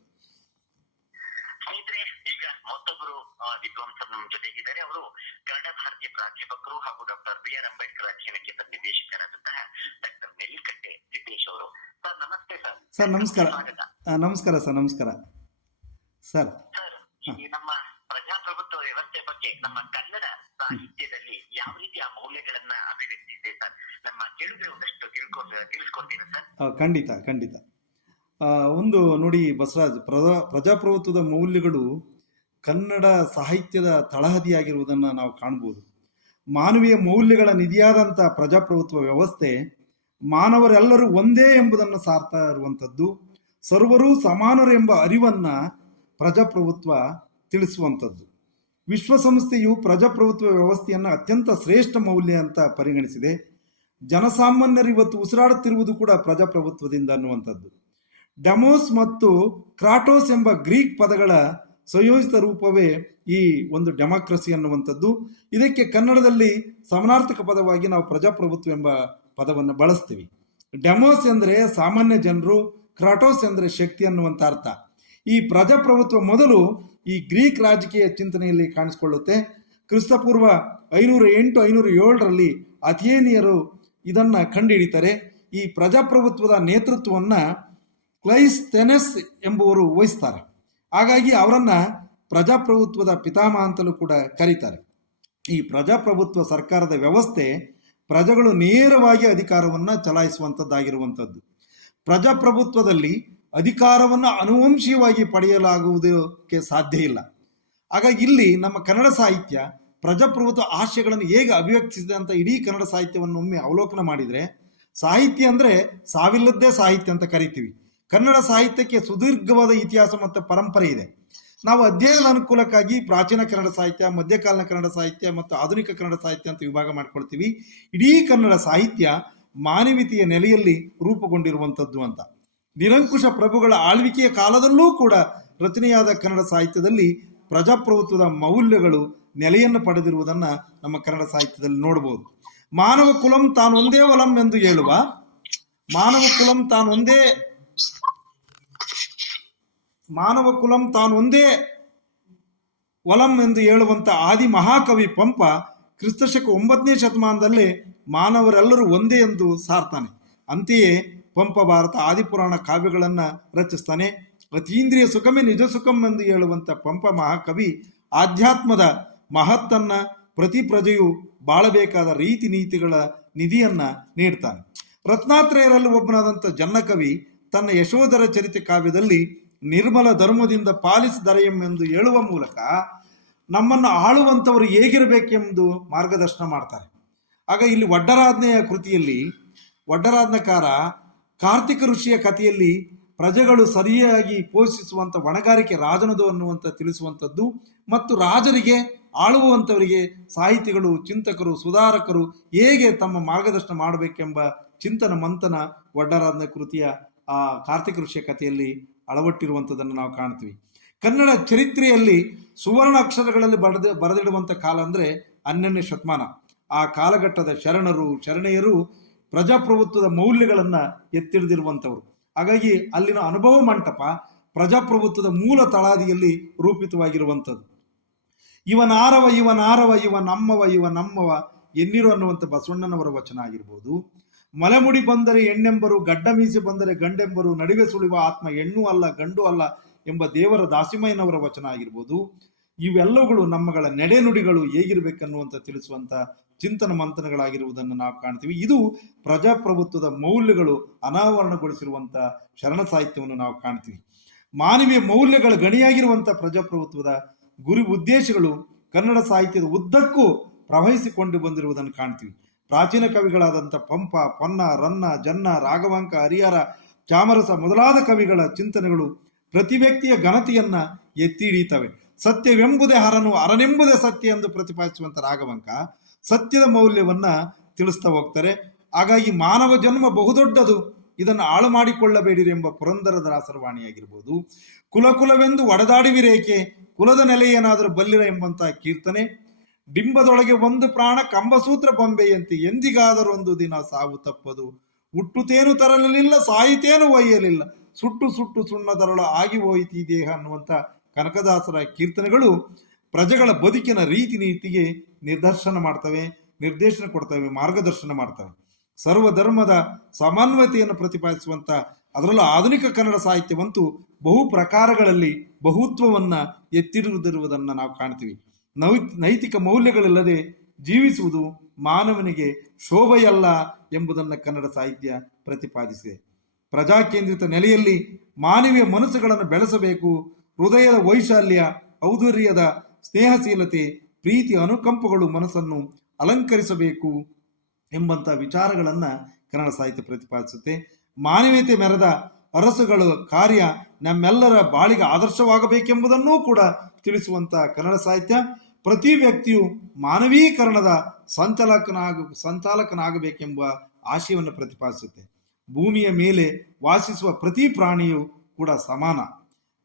ಸ್ನೇಹಿತರೆ, ಈಗ ಮತ್ತೊಬ್ಬರು ವಿದ್ವಾಂಸರು ನಮ್ಮ ಜೊತೆಗಿದ್ದಾರೆ. ಅವರು ಕನ್ನಡ ಭಾರತೀಯ ಪ್ರಾಧ್ಯಾಪಕರು ಹಾಗೂ ಡಾಕ್ಟರ್ BR ಅಂಬೇಡ್ಕರ್ ಅಧ್ಯಯನ ಕೇಂದ್ರ ನಿರ್ದೇಶಕರಾದಂತಹ ಡಾಕ್ಟರ್ ನೆಲ್ಲಿಕಟ್ಟೆ ಸಿದ್ದೇಶ್ ಅವರು. ಸರ್ ನಮಸ್ತೆ ಸರ್. ಸರ್ ನಮಸ್ಕಾರ. ನಮಸ್ಕಾರ ಸರ್. ನಮಸ್ಕಾರ ಸರ್. ಸರ್, ಈ ನಮ್ಮ ಪ್ರಜಾಪ್ರಭುತ್ವ ವ್ಯವಸ್ಥೆ ಬಗ್ಗೆ ನಮ್ಮ ಕನ್ನಡ ಸಾಹಿತ್ಯದಲ್ಲಿ ಯಾವ ರೀತಿ ಆ ಮೌಲ್ಯಗಳನ್ನ ಅಭಿವ್ಯಕ್ತಿಸಿದೆ ಸರ್, ನಮ್ಮ ಕೇಳಿದ್ರೆ ಒಂದಷ್ಟು ತಿಳಿಸ್ಕೊಡ್ತೀರಾ ಸರ್? ಖಂಡಿತ ಖಂಡಿತ. ಒಂದು ನೋಡಿ ಬಸವರಾಜ್, ಪ್ರಜಾಪ್ರಭುತ್ವದ ಮೌಲ್ಯಗಳು ಕನ್ನಡ ಸಾಹಿತ್ಯದ ತಳಹದಿಯಾಗಿರುವುದನ್ನು ನಾವು ಕಾಣ್ಬೋದು. ಮಾನವೀಯ ಮೌಲ್ಯಗಳ ನಿಧಿಯಾದಂಥ ಪ್ರಜಾಪ್ರಭುತ್ವ ವ್ಯವಸ್ಥೆ ಮಾನವರೆಲ್ಲರೂ ಒಂದೇ ಎಂಬುದನ್ನು ಸಾರ್ತಾ ಇರುವಂಥದ್ದು, ಸರ್ವರೂ ಸಮಾನರು ಎಂಬ ಅರಿವನ್ನು ಪ್ರಜಾಪ್ರಭುತ್ವ ತಿಳಿಸುವಂಥದ್ದು. ವಿಶ್ವಸಂಸ್ಥೆಯು ಪ್ರಜಾಪ್ರಭುತ್ವ ವ್ಯವಸ್ಥೆಯನ್ನು ಅತ್ಯಂತ ಶ್ರೇಷ್ಠ ಮೌಲ್ಯ ಅಂತ ಪರಿಗಣಿಸಿದೆ. ಜನಸಾಮಾನ್ಯರು ಇವತ್ತು ಉಸಿರಾಡುತ್ತಿರುವುದು ಕೂಡ ಪ್ರಜಾಪ್ರಭುತ್ವದಿಂದ ಅನ್ನುವಂಥದ್ದು. ಡೆಮೋಸ್ ಮತ್ತು ಕ್ರಾಟೋಸ್ ಎಂಬ ಗ್ರೀಕ್ ಪದಗಳ ಸಂಯೋಜಿತ ರೂಪವೇ ಈ ಒಂದು ಡೆಮಾಕ್ರಸಿ ಅನ್ನುವಂಥದ್ದು. ಇದಕ್ಕೆ ಕನ್ನಡದಲ್ಲಿ ಸಮಾನಾರ್ಥಕ ಪದವಾಗಿ ನಾವು ಪ್ರಜಾಪ್ರಭುತ್ವ ಎಂಬ ಪದವನ್ನು ಬಳಸ್ತೀವಿ. ಡೆಮೋಸ್ ಎಂದರೆ ಸಾಮಾನ್ಯ ಜನರು, ಕ್ರಾಟೋಸ್ ಎಂದರೆ ಶಕ್ತಿ ಅನ್ನುವಂಥ ಅರ್ಥ. ಈ ಪ್ರಜಾಪ್ರಭುತ್ವ ಮೊದಲು ಈ ಗ್ರೀಕ್ ರಾಜಕೀಯ ಚಿಂತನೆಯಲ್ಲಿ ಕಾಣಿಸಿಕೊಳ್ಳುತ್ತೆ. ಕ್ರಿಸ್ತಪೂರ್ವ 508-507ರಲ್ಲಿ ಅಥೇನಿಯರು ಇದನ್ನು ಕಂಡುಹಿಡಿತಾರೆ. ಈ ಪ್ರಜಾಪ್ರಭುತ್ವದ ನೇತೃತ್ವವನ್ನು ಕ್ಲೈಸ್ಥೆನೆಸ್ ಎಂಬುವರು ವಹಿಸ್ತಾರೆ. ಹಾಗಾಗಿ ಅವರನ್ನು ಪ್ರಜಾಪ್ರಭುತ್ವದ ಪಿತಾಮಹ ಅಂತಲೂ ಕೂಡ ಕರೀತಾರೆ. ಈ ಪ್ರಜಾಪ್ರಭುತ್ವ ಸರ್ಕಾರದ ವ್ಯವಸ್ಥೆ ಪ್ರಜೆಗಳು ನೇರವಾಗಿ ಅಧಿಕಾರವನ್ನು ಚಲಾಯಿಸುವಂಥದ್ದಾಗಿರುವಂಥದ್ದು. ಪ್ರಜಾಪ್ರಭುತ್ವದಲ್ಲಿ ಅಧಿಕಾರವನ್ನು ಅನುವಂಶೀಯವಾಗಿ ಪಡೆಯಲಾಗುವುದಕ್ಕೆ ಸಾಧ್ಯ ಇಲ್ಲ. ಹಾಗಾಗಿ ಇಲ್ಲಿ ನಮ್ಮ ಕನ್ನಡ ಸಾಹಿತ್ಯ ಪ್ರಜಾಪ್ರಭುತ್ವ ಆಶಯಗಳನ್ನು ಹೇಗೆ ಅಭಿವ್ಯಕ್ತಿಸಿದೆ ಅಂತ ಇಡೀ ಕನ್ನಡ ಸಾಹಿತ್ಯವನ್ನು ಒಮ್ಮೆ ಅವಲೋಕನ ಮಾಡಿದರೆ, ಸಾಹಿತ್ಯ ಅಂದರೆ ಸಾವಿಲ್ಲದ್ದೇ ಸಾಹಿತ್ಯ ಅಂತ ಕರಿತೀವಿ. ಕನ್ನಡ ಸಾಹಿತ್ಯಕ್ಕೆ ಸುದೀರ್ಘವಾದ ಇತಿಹಾಸ ಮತ್ತು ಪರಂಪರೆ ಇದೆ. ನಾವು ಅಧ್ಯಯನದ ಅನುಕೂಲಕ್ಕಾಗಿ ಪ್ರಾಚೀನ ಕನ್ನಡ ಸಾಹಿತ್ಯ, ಮಧ್ಯಕಾಲೀನ ಕನ್ನಡ ಸಾಹಿತ್ಯ ಮತ್ತು ಆಧುನಿಕ ಕನ್ನಡ ಸಾಹಿತ್ಯ ಅಂತ ವಿಭಾಗ ಮಾಡ್ಕೊಳ್ತೀವಿ. ಇಡೀ ಕನ್ನಡ ಸಾಹಿತ್ಯ ಮಾನವೀಯತೆಯ ನೆಲೆಯಲ್ಲಿ ರೂಪುಗೊಂಡಿರುವಂಥದ್ದು ಅಂತ. ನಿರಂಕುಶ ಪ್ರಭುಗಳ ಆಳ್ವಿಕೆಯ ಕಾಲದಲ್ಲೂ ಕೂಡ ರಚನೆಯಾದ ಕನ್ನಡ ಸಾಹಿತ್ಯದಲ್ಲಿ ಪ್ರಜಾಪ್ರಭುತ್ವದ ಮೌಲ್ಯಗಳು ನೆಲೆಯನ್ನು ಪಡೆದಿರುವುದನ್ನು ನಮ್ಮ ಕನ್ನಡ ಸಾಹಿತ್ಯದಲ್ಲಿ ನೋಡಬಹುದು. ಮಾನವ ಕುಲಂ ತಾನೊಂದೇ ಒಲಂ ಎಂದು ಹೇಳುವ ಮಾನವ ಕುಲಂ ತಾನೊಂದೇ ಒಲಂ ಎಂದು ಹೇಳುವಂಥ ಆದಿ ಮಹಾಕವಿ ಪಂಪ ಕ್ರಿಸ್ತಶಕ 9ನೇ ಶತಮಾನದಲ್ಲೇ ಮಾನವರೆಲ್ಲರೂ ಒಂದೇ ಎಂದು ಸಾರ್ತಾನೆ. ಅಂತೆಯೇ ಪಂಪ ಭಾರತ ಆದಿಪುರಾಣ ಕಾವ್ಯಗಳನ್ನು ರಚಿಸ್ತಾನೆ. ಅತೀಂದ್ರಿಯ ಸುಖಮೇ ನಿಜ ಸುಖಂ ಎಂದು ಹೇಳುವಂಥ ಪಂಪ ಮಹಾಕವಿ ಆಧ್ಯಾತ್ಮದ ಮಹತ್ತನ್ನ ಪ್ರತಿ ಪ್ರಜೆಯು ಬಾಳಬೇಕಾದ ರೀತಿ ನೀತಿಗಳ ನಿಧಿಯನ್ನ ನೀಡ್ತಾನೆ. ರತ್ನಾತ್ರಯರಲ್ಲಿ ಒಬ್ಬನಾದಂಥ ಜನ್ನಕವಿ ತನ್ನ ಯಶೋಧರ ಚರಿತೆ ಕಾವ್ಯದಲ್ಲಿ ನಿರ್ಮಲ ಧರ್ಮದಿಂದ ಪಾಲಿಸಿದರೆಯಂ ಎಂದು ಹೇಳುವ ಮೂಲಕ ನಮ್ಮನ್ನು ಆಳುವಂಥವರು ಹೇಗಿರಬೇಕೆಂದು ಮಾರ್ಗದರ್ಶನ ಮಾಡ್ತಾರೆ. ಆಗ ಇಲ್ಲಿ ಒಡ್ಡರಾಧನೆಯ ಕೃತಿಯಲ್ಲಿ ಒಡ್ಡರಾಧನಕಾರ ಕಾರ್ತಿಕ ಋಷಿಯ ಕಥೆಯಲ್ಲಿ ಪ್ರಜೆಗಳು ಸರಿಯಾಗಿ ಪೋಷಿಸುವಂಥ ಹೊಣೆಗಾರಿಕೆ ರಾಜನದು ಅನ್ನುವಂಥ ತಿಳಿಸುವಂಥದ್ದು, ಮತ್ತು ರಾಜರಿಗೆ ಆಳುವಂಥವರಿಗೆ ಸಾಹಿತಿಗಳು, ಚಿಂತಕರು, ಸುಧಾರಕರು ಹೇಗೆ ತಮ್ಮ ಮಾರ್ಗದರ್ಶನ ಮಾಡಬೇಕೆಂಬ ಚಿಂತನ ಮಂಥನ ಒಡ್ಡರಾಧನ ಕೃತಿಯ ಆ ಕಾರ್ತಿಕ ಋಷಿಯ ಕಥೆಯಲ್ಲಿ ಅಳವಟ್ಟಿರುವಂಥದ್ದನ್ನು ನಾವು ಕಾಣ್ತೀವಿ. ಕನ್ನಡ ಚರಿತ್ರೆಯಲ್ಲಿ ಸುವರ್ಣ ಅಕ್ಷರಗಳಲ್ಲಿ ಬರೆದಿಡುವಂಥ ಕಾಲ ಅಂದರೆ 12ನೇ ಶತಮಾನ. ಆ ಕಾಲಘಟ್ಟದ ಶರಣೆಯರು ಪ್ರಜಾಪ್ರಭುತ್ವದ ಮೌಲ್ಯಗಳನ್ನು ಎತ್ತಿಡಿದಿರುವಂಥವ್ರು. ಹಾಗಾಗಿ ಅಲ್ಲಿನ ಅನುಭವ ಮಂಟಪ ಪ್ರಜಾಪ್ರಭುತ್ವದ ಮೂಲ ತಳಾದಿಯಲ್ಲಿ ರೂಪಿತವಾಗಿರುವಂಥದ್ದು. ಇವನಾರವ ಇವ ನಮ್ಮವ ಎನ್ನಿರು ಅನ್ನುವಂಥ ಬಸವಣ್ಣನವರ ವಚನ ಆಗಿರ್ಬೋದು. ಮಲೆಮುಡಿ ಬಂದರೆ ಹೆಣ್ಣೆಂಬರು, ಗಡ್ಡ ಮೀಸೆ ಬಂದರೆ ಗಂಡೆಂಬರು, ನಡುವೆ ಸುಳಿವ ಆತ್ಮ ಹೆಣ್ಣು ಅಲ್ಲ ಗಂಡು ಅಲ್ಲ ಎಂಬ ದೇವರ ದಾಸಿಮಯ್ಯನವರ ವಚನ ಆಗಿರ್ಬೋದು. ಇವೆಲ್ಲವುಗಳು ನಮ್ಮಗಳ ನಡೆನುಡಿಗಳು ಹೇಗಿರಬೇಕನ್ನುವಂಥ ತಿಳಿಸುವಂಥ ಚಿಂತನ ಮಂಥನಗಳಾಗಿರುವುದನ್ನು ನಾವು ಕಾಣ್ತೀವಿ. ಇದು ಪ್ರಜಾಪ್ರಭುತ್ವದ ಮೌಲ್ಯಗಳು ಅನಾವರಣಗೊಳಿಸಿರುವಂಥ ಶರಣ ಸಾಹಿತ್ಯವನ್ನು ನಾವು ಕಾಣ್ತೀವಿ. ಮಾನವೀಯ ಮೌಲ್ಯಗಳ ಗಣಿಯಾಗಿರುವಂಥ ಪ್ರಜಾಪ್ರಭುತ್ವದ ಗುರಿ ಉದ್ದೇಶಗಳು ಕನ್ನಡ ಸಾಹಿತ್ಯದ ಉದ್ದಕ್ಕೂ ಪ್ರವಹಿಸಿಕೊಂಡು ಬಂದಿರುವುದನ್ನು ಕಾಣ್ತೀವಿ. ಪ್ರಾಚೀನ ಕವಿಗಳಾದಂಥ ಪಂಪ, ಪೊನ್ನ, ರನ್ನ, ಜನ್ನ, ರಾಘವಾಂಕ, ಹರಿಹರ, ಚಾಮರಸ ಮೊದಲಾದ ಕವಿಗಳ ಚಿಂತನೆಗಳು ಪ್ರತಿ ವ್ಯಕ್ತಿಯ ಘನತೆಯನ್ನ ಎತ್ತಿ ಹಿಡಿಯುತ್ತವೆ. ಸತ್ಯವೆಂಬುದೇ ಹರನು, ಅರನೆಂಬುದೇ ಸತ್ಯ ಎಂದು ಪ್ರತಿಪಾದಿಸುವಂಥ ರಾಘವಾಂಕ ಸತ್ಯದ ಮೌಲ್ಯವನ್ನ ತಿಳಿಸ್ತಾ ಹೋಗ್ತಾರೆ. ಹಾಗಾಗಿ ಮಾನವ ಜನ್ಮ ಬಹುದೊಡ್ಡದು, ಇದನ್ನು ಹಾಳು ಮಾಡಿಕೊಳ್ಳಬೇಡಿರಿ ಎಂಬ ಪುರಂದರದಾಸರ ವಾಣಿಯಾಗಿರ್ಬೋದು. ಕುಲವೆಂದು ಒಡೆದಾಡುವಿರೇಕೆ, ಕುಲದ ನೆಲೆ ಏನಾದರೂ ಬಲ್ಲಿರ ಎಂಬಂತ ಕೀರ್ತನೆ. ಡಿಂಬದೊಳಗೆ ಒಂದು ಪ್ರಾಣ ಕಂಬಸೂತ್ರ ಬೊಂಬೆಯಂತೆ, ಎಂದಿಗಾದರೂ ಒಂದು ದಿನ ಸಾವು ತಪ್ಪದು. ಹುಟ್ಟುತೇನು ತರಲಿಲ್ಲ, ಸಾಯಿತೇನು ಒಯ್ಯಲಿಲ್ಲ, ಸುಟ್ಟು ಸುಣ್ಣದರಳು ಆಗಿ ಹೋಯಿತಿ ದೇಹ ಅನ್ನುವಂಥ ಕನಕದಾಸರ ಕೀರ್ತನೆಗಳು ಪ್ರಜೆಗಳ ಬದುಕಿನ ರೀತಿ ನೀತಿಗೆ ನಿರ್ದೇಶನ ಕೊಡ್ತವೆ, ಮಾರ್ಗದರ್ಶನ ಮಾಡ್ತವೆ. ಸರ್ವಧರ್ಮದ ಸಮನ್ವಯತೆಯನ್ನು ಪ್ರತಿಪಾದಿಸುವಂಥ, ಅದರಲ್ಲೂ ಆಧುನಿಕ ಕನ್ನಡ ಸಾಹಿತ್ಯವಂತೂ ಬಹು ಪ್ರಕಾರಗಳಲ್ಲಿ ಬಹುತ್ವವನ್ನ ಎತ್ತಿರುವುದಿರುವುದನ್ನು ನಾವು ಕಾಣ್ತೀವಿ. ನೈತಿಕ ಮೌಲ್ಯಗಳಿಲ್ಲದೆ ಜೀವಿಸುವುದು ಮಾನವನಿಗೆ ಶೋಭೆಯಲ್ಲ ಎಂಬುದನ್ನು ಕನ್ನಡ ಸಾಹಿತ್ಯ ಪ್ರತಿಪಾದಿಸಿದೆ. ಪ್ರಜಾಕೇಂದ್ರಿತ ನೆಲೆಯಲ್ಲಿ ಮಾನವೀಯ ಮನಸ್ಸುಗಳನ್ನು ಬೆಳೆಸಬೇಕು. ಹೃದಯದ ವೈಶಾಲ್ಯ, ಔದಾರ್ಯದ ಸ್ನೇಹಶೀಲತೆ, ಪ್ರೀತಿ, ಅನುಕಂಪಗಳು ಮನಸ್ಸನ್ನು ಅಲಂಕರಿಸಬೇಕು ಎಂಬಂಥ ವಿಚಾರಗಳನ್ನು ಕನ್ನಡ ಸಾಹಿತ್ಯ ಪ್ರತಿಪಾದಿಸುತ್ತೆ. ಮಾನವೀಯತೆ ಮೆರೆದ ಅರಸುಗಳ ಕಾರ್ಯ ನಮ್ಮೆಲ್ಲರ ಬಾಳಿಗೆ ಆದರ್ಶವಾಗಬೇಕೆಂಬುದನ್ನೂ ಕೂಡ ತಿಳಿಸುವಂತ ಕನ್ನಡ ಸಾಹಿತ್ಯ ಪ್ರತಿ ವ್ಯಕ್ತಿಯು ಮಾನವೀಕರಣದ ಸಂಚಾಲಕನಾಗಬೇಕೆಂಬ ಆಶಯವನ್ನು ಪ್ರತಿಪಾದಿಸುತ್ತೆ. ಭೂಮಿಯ ಮೇಲೆ ವಾಸಿಸುವ ಪ್ರತಿ ಪ್ರಾಣಿಯು ಕೂಡ ಸಮಾನ.